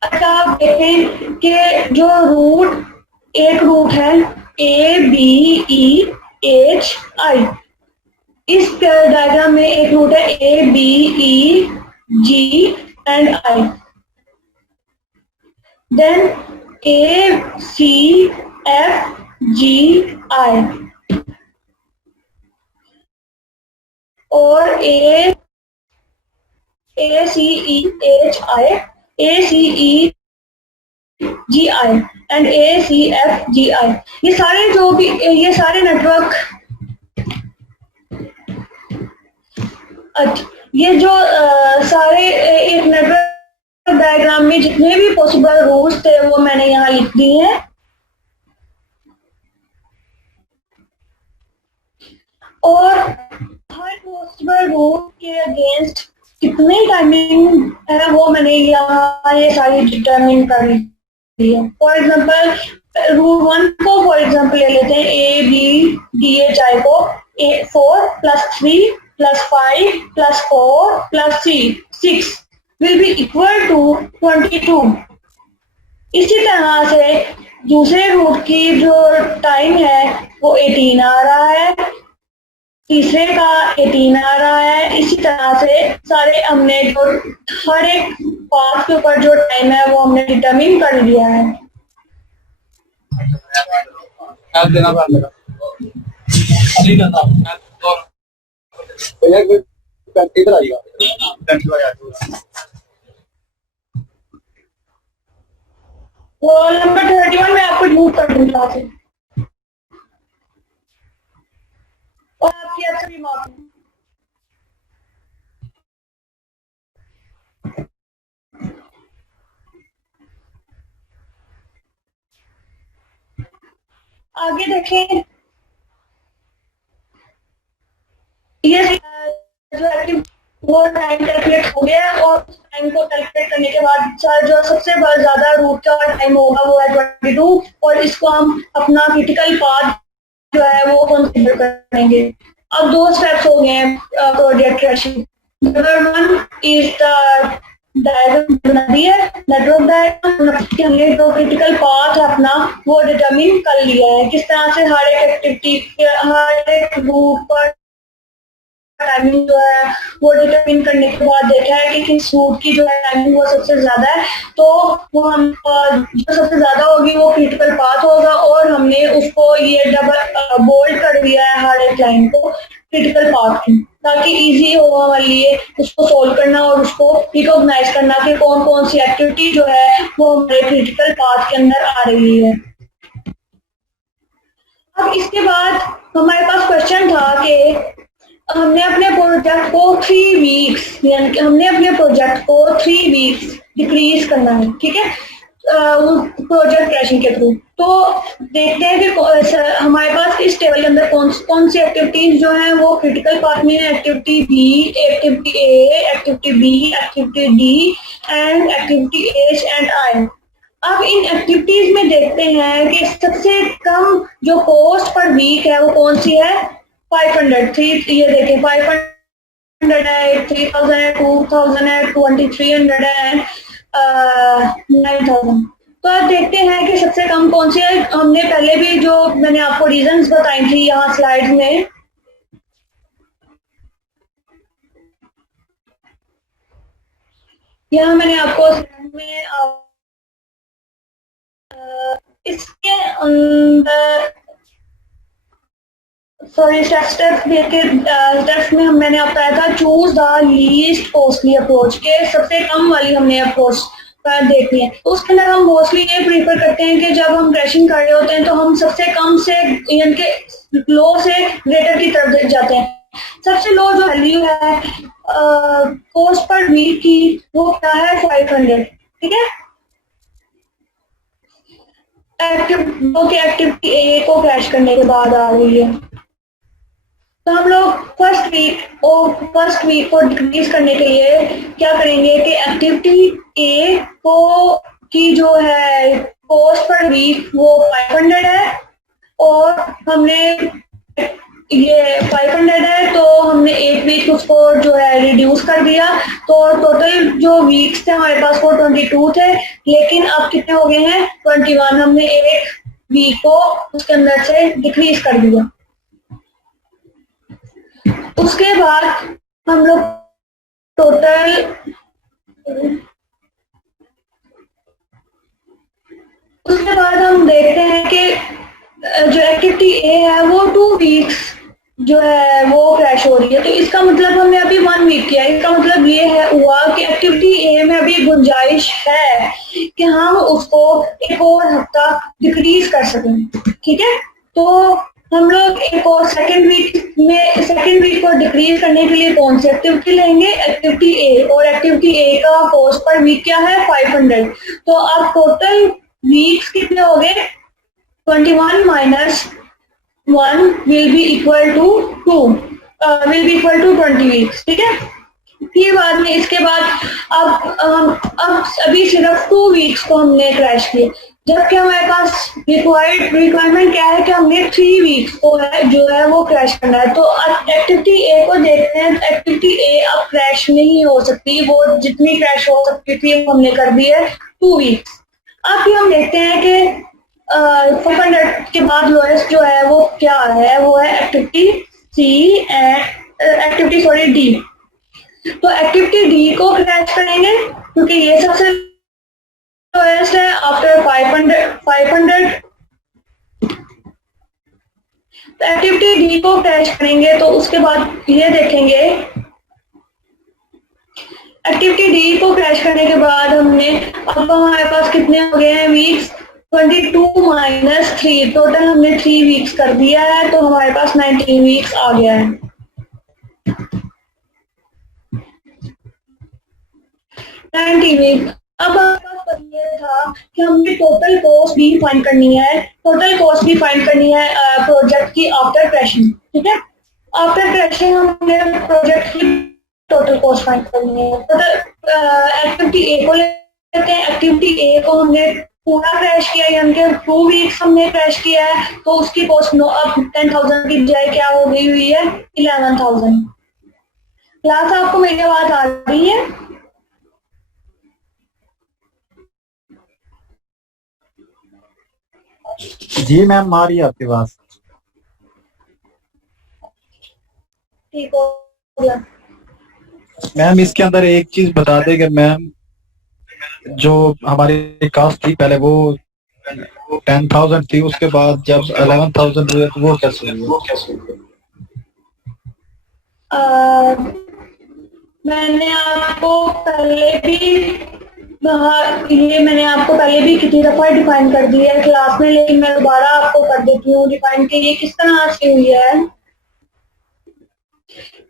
अच्छा, आप देखें कि जो एक रूट है A, B, E, H, I। इस डायग्राम में एक रूट है A, B, E, G and I। Then A, C, F, G, I और A, C, E, H, I, A, C, E, G, I and A, C, F, G, I। ये सारे नेटवर्क, अच्छा ये जो सारे एक नेटवर्क डायग्राम में जितने भी पॉसिबल रूट्स थे वो मैंने यहाँ लिख दिए हैं। और हर पॉसिबल रूट के अगेंस्ट कितनी टाइमिंग है वो मैंने यहाँ ये सारी डिटरमिन कर ली है। फॉर एग्जांपल रूट 1 को फॉर एग्जांपल ले लेते हैं, A, B, D, H, I को 4 + 3 + 5 + 4 + 6 will be equal to 22। इसी तरह से दूसरे रूट की जो टाइम है वो 18 आ रहा है, तीसरे का 18 आ रहा है। इसी तरह से सारे हमने जो हर एक पाथ के ऊपर जो टाइम है वो हमने डिटरमिन कर लिया है। रोल नंबर 31 में आपको यूज कर दूंगा और आपकी अच्छा भी माफ। आगे देखें, ये जो एक्टिव वो टाइम कैलकुलेट हो गया और उस टाइम को कैलकुलेट करने के बाद जो सबसे ज्यादा रूट का टाइम होगा वो है 22 और इसको हम अपना क्रिटिकल पाथ जो है वो कंसीडर करेंगे। अब 2 स्टेप्स हो गए हैं project tracing. Number 1 is the diagram बना दी है, नेटवर्क डायग्राम के हमने जो क्रिटिकल पाथ है अपना वो डिटरमिन कर लिया है, किस तरह से हर एक एक्टिविटी हर एक रूट पर टाइमिंग जो है वो डिटरमिन करने के बाद देखा है कि किस रूट की जो है टाइमिंग वो सबसे ज्यादा है, तो वो हम जो सबसे ज्यादा होगी वो क्रिटिकल पाथ होगा, और हमने उसको ये डबल बोल्ड कर दिया है हर एक लाइन को क्रिटिकल पाथ की, ताकि इजी हो हमारे लिए उसको सोल्व करना और उसको रिकॉग्नाइज करना कि कौन कौन सी एक्टिविटी जो है वो हमारे क्रिटिकल पाथ के अंदर आ रही है। अब इसके बाद हमारे पास क्वेश्चन था कि हमने अपने प्रोजेक्ट को 3 वीक्स, यानी कि हमने अपने प्रोजेक्ट को 3 वीक्स डिक्रीज करना है, ठीक है, प्रोजेक्ट क्रैशिंग के थ्रू। तो देखते हैं कि हमारे पास इस टेबल के अंदर कौन सी एक्टिविटीज जो हैं वो क्रिटिकल पाथ में है। Activity B, activity A, activity B, activity D and activity H and I. अब इन एक्टिविटीज में देखते हैं कि सबसे कम जो कॉस्ट पर वीक है वो कौन सी है, 500। ये देखें 500 है, 3000 है, 2000 है, 2300 है, 9000। तो अब देखते हैं कि सबसे कम कौन सी है। हमने पहले भी जो मैंने आपको रीजंस बताई थी यहाँ स्लाइड में, यहाँ मैंने आपको स्लाइड में इसके अंदर टेक्स्ट में मैंने आपको बताया था choose the least costly approach के सबसे कम वाली हमने अप्रोच देखनी है। तो उसके अंदर हम मोस्टली ये प्रीफर करते हैं कि जब हम क्रैशिंग कर रहे होते हैं तो हम सबसे कम से यानी कि लो से ग्रेटर की तरफ जाते हैं। सबसे लो जो वैल्यू है कॉस्ट पर वीक की वो क्या है, 500, ठीक है। एक्टिविटी ए को क्रैश करने के बाद आ रही है, तो हम लोग फर्स्ट वीक को डिक्रीज करने के लिए क्या करेंगे कि एक्टिविटी ए को की जो है कॉस्ट पर वीक वो 500 है, और हमने ये 500 है तो हमने 8 वीक उसको जो है रिड्यूस कर दिया, तो टोटल जो वीक्स थे हमारे पास वो 22 थे, लेकिन अब कितने हो गए हैं, 21। हमने एक वीक को उसके अंदर से डिक्रीज कर दिया। उसके बाद हम लोग टोटल उसके बाद हम देखते हैं कि जो एक्टिविटी ए है वो 2 वीक्स जो है वो क्रैश हो रही है। तो इसका मतलब हमने अभी 1 वीक किया, इसका मतलब ये है हुआ कि एक्टिविटी ए में अभी गुंजाइश है कि हम उसको एक और हफ्ता डिक्रीज कर सकें, ठीक है। तो हम लोग एक और सेकेंड वीक को डिक्रीज करने के लिए कौन सी एक्टिविटी लेंगे, एक्टिविटी ए, और एक्टिविटी ए का कॉस्ट पर वीक क्या है, 500। तो अब टोटल वीक्स कितने हो गए, 21 minus 1 will be equal to 2, will be equal to 20 weeks, ठीक है। फिर बाद में इसके बाद अब अभी सिर्फ 2 वीक्स को हमने क्रैश किए, जबकि हमारे पास रिक्वायरमेंट क्या है कि हमने 3 वीक्स को जो है वो क्रैश करना है। तो एक्टिविटी ए को देखते हैं, एक्टिविटी ए अब क्रैश नहीं हो सकती, वो जितनी क्रैश हो सकती थी हमने कर दी है 2 वीक्स। अब हम देखते हैं कि 500 के बाद लोएस्ट जो है वो क्या है, वो है एक्टिविटी डी। तो एक्टिविटी डी को क्रैश करेंगे क्योंकि ये सबसे लोएस्ट है आफ्टर 500। तो एक्टिविटी डी को क्रैश करेंगे तो उसके बाद ये देखेंगे, एक्टिविटी डी को क्रैश करने के बाद हमने अब हमारे पास कितने हो गए हैं वीक्स, 22 minus 3, टोटल हमने 3 वीक्स कर दिया है, तो हमारे पास 19 वीक्स आ गया है। 19 वीक। अब हमारे पास ये था कि हमने टोटल कॉस्ट भी फाइंड करनी है, प्रोजेक्ट की आफ्टर क्रैशिंग, ठीक है। आफ्टर क्रैशिंग हमने प्रोजेक्ट की टोटल कॉस्ट फाइंड करनी है। एक्टिविटी ए को लेते हैं, एक्टिविटी ए को हमने पूरा क्रैश किया, यानी कि 2 वीक्स हमने क्रैश किया है, तो उसकी कॉस्ट अब 10,000 की बजाय क्या हो गई हुई है, 11,000। क्लास आपको मेरी आवाज आ रही है? जी मैम आ रही है आपकी आवाज। ठीक हो गया। मैम इसके अंदर एक चीज बता दे कि मैम जो हमारी कास्ट थी पहले वो 10,000 थी, उसके बाद जब 11,000 हुए तो वो कैसे हुई? मैंने आपको पहले भी मैंने आपको पहले भी कितनी दफा डिफाइन कर दिया है क्लास में, लेकिन मैं दोबारा आपको कर देती हूँ डिफाइन कि ये किस तरह से हुई है।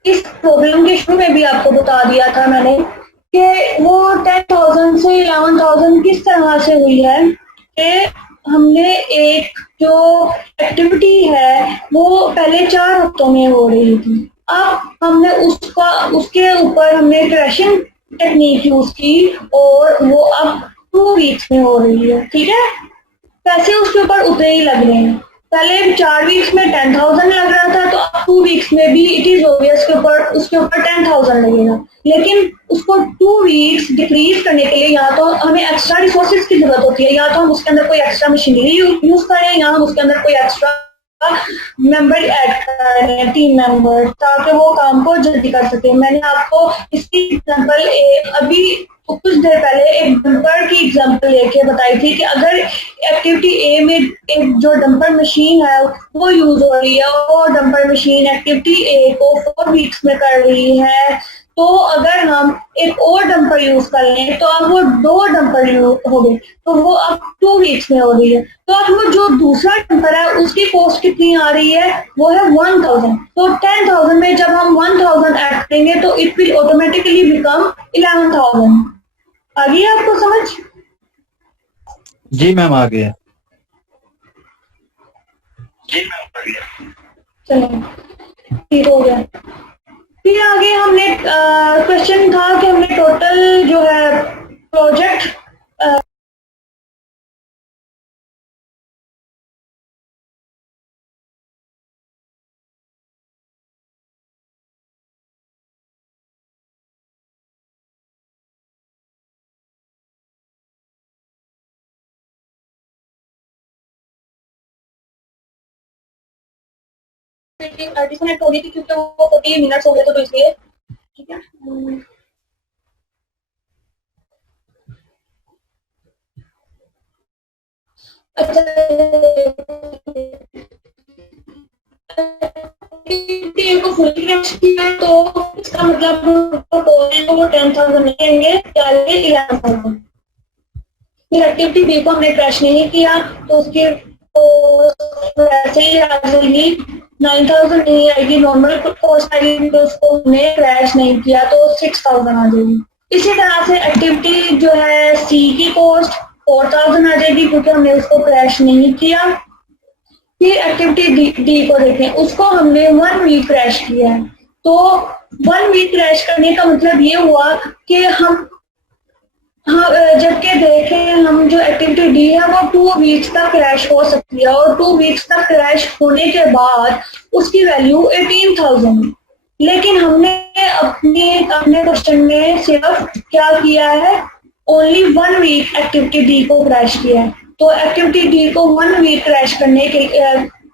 इस प्रॉब्लम के शुरू में भी आपको बता दिया था मैंने कि वो 10,000 से 11,000 किस तरह से हुई है कि हमने एक जो एक्टिविटी है वो पहले 4 हफ्तों में हो रही थी, अब हमने उसके ऊपर हमने क्रैशिंग टेक्निक यूज की और वो अब 2 वीक्स में हो रही है। ठीक है, पैसे उसके ऊपर उतने ही लग रहे हैं। पहले 4 वीक्स में 10,000 लग रहा था, तो अब 2 वीक्स में भी इट इज ऑब्वियस उसके ऊपर 10,000 लगेगा, लेकिन उसको 2 वीक्स डिक्रीज करने के लिए या तो हमें एक्स्ट्रा रिसोर्सेज की जरूरत होती है, या तो हम उसके अंदर कोई एक्स्ट्रा मशीनरी यूज करें, या हम उसके अंदर कोई एक्स्ट्रा मेंबर ऐड करें, टीम मेंबर, ताकि वो काम को जल्दी कर सके। मैंने आपको इसकी एग्जांपल अभी कुछ देर पहले एक डंपर की एग्जांपल लेके बताई थी कि अगर एक्टिविटी ए में एक जो डंपर मशीन है वो यूज हो रही है और डंपर मशीन एक्टिविटी ए को 4 वीक्स में कर रही है, तो अगर हम एक और डंपर यूज कर लें तो अब वो 2 डंपर हो गए, तो वो अब 2 वीक्स में हो रही है। तो अब वो जो दूसरा डंपर है उसकी कॉस्ट कितनी आ रही है, वो है 1,000। तो 10,000 में जब हम 1,000 ऐड करेंगे तो इट विल ऑटोमेटिकली बिकम 11,000। आ गई आपको समझ? जी मैम आ गया। चलो ठीक हो गया। फिर आगे हमने क्वेश्चन था कि हमने टोटल जो है प्रोजेक्ट डिस्कनेक्ट हो गई थी क्योंकि वो 40 मिनट्स हो गए तो इसलिए। ठीक है, अच्छा को फुल क्रैश किया तो इसका मतलब वो 10,000 नहीं आएंगे, 11,000। फिर एक्टिविटी बी को हमने क्रैश नहीं किया तो उसकी वैसे ही आ जाएगी, 9,000 नहीं आएगी, नॉर्मल कॉस्ट आएगी, तो उसको हमने क्रैश नहीं किया तो 6,000 आ जाएगी। इसी तरह से एक्टिविटी जो है सी की कॉस्ट 4,000 आ जाएगी क्योंकि हमने उसको क्रैश नहीं किया। फिर एक्टिविटी डी को देखें, उसको हमने 1 वीक क्रैश किया है, तो 1 वीक क्रैश करने का मतलब ये हुआ कि हम जबकि देखें हम जो एक्टिविटी डी है वो 2 वीक्स तक क्रैश हो सकती है, और 2 वीक्स तक क्रैश होने के बाद उसकी वैल्यू 18,000। लेकिन हमने अपने क्वेश्चन में सिर्फ क्या किया है, ओनली 1 वीक एक्टिविटी डी को क्रैश किया है, तो एक्टिविटी डी को 1 वीक क्रैश करने के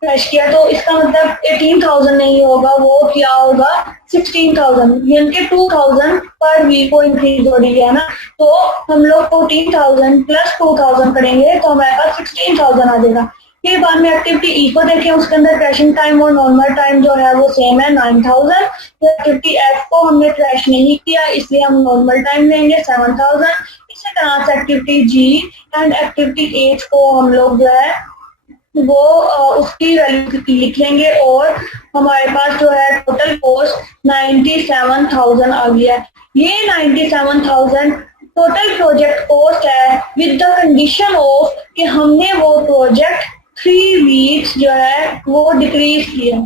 क्रैश किया तो इसका मतलब 18,000 नहीं होगा, वो क्या होगा 16,000, यानी कि 2,000 पर वीक को इंक्रीज हो रही है ना। तो हम लोग 14,000 प्लस 2,000 करेंगे तो हमारे पास 16,000 आ जाएगा। फिर बाद में एक्टिविटी ई को देखें, उसके अंदर क्रैशिंग टाइम और नॉर्मल टाइम जो है वो सेम है 9,000। तो एक्टिविटी एफ को हमने क्रैश नहीं किया इसलिए हम नॉर्मल टाइम लेंगे 7,000। इसी तरह से activity G and activity H को हम लोग जो है वो उसकी वैल्यू लिख लेंगे और हमारे पास जो है टोटल कॉस्ट 97,000 आ गया। ये 97,000 टोटल प्रोजेक्ट कॉस्ट है विद द कंडीशन ऑफ कि हमने वो प्रोजेक्ट 3 वीक्स जो है वो डिक्रीज किया।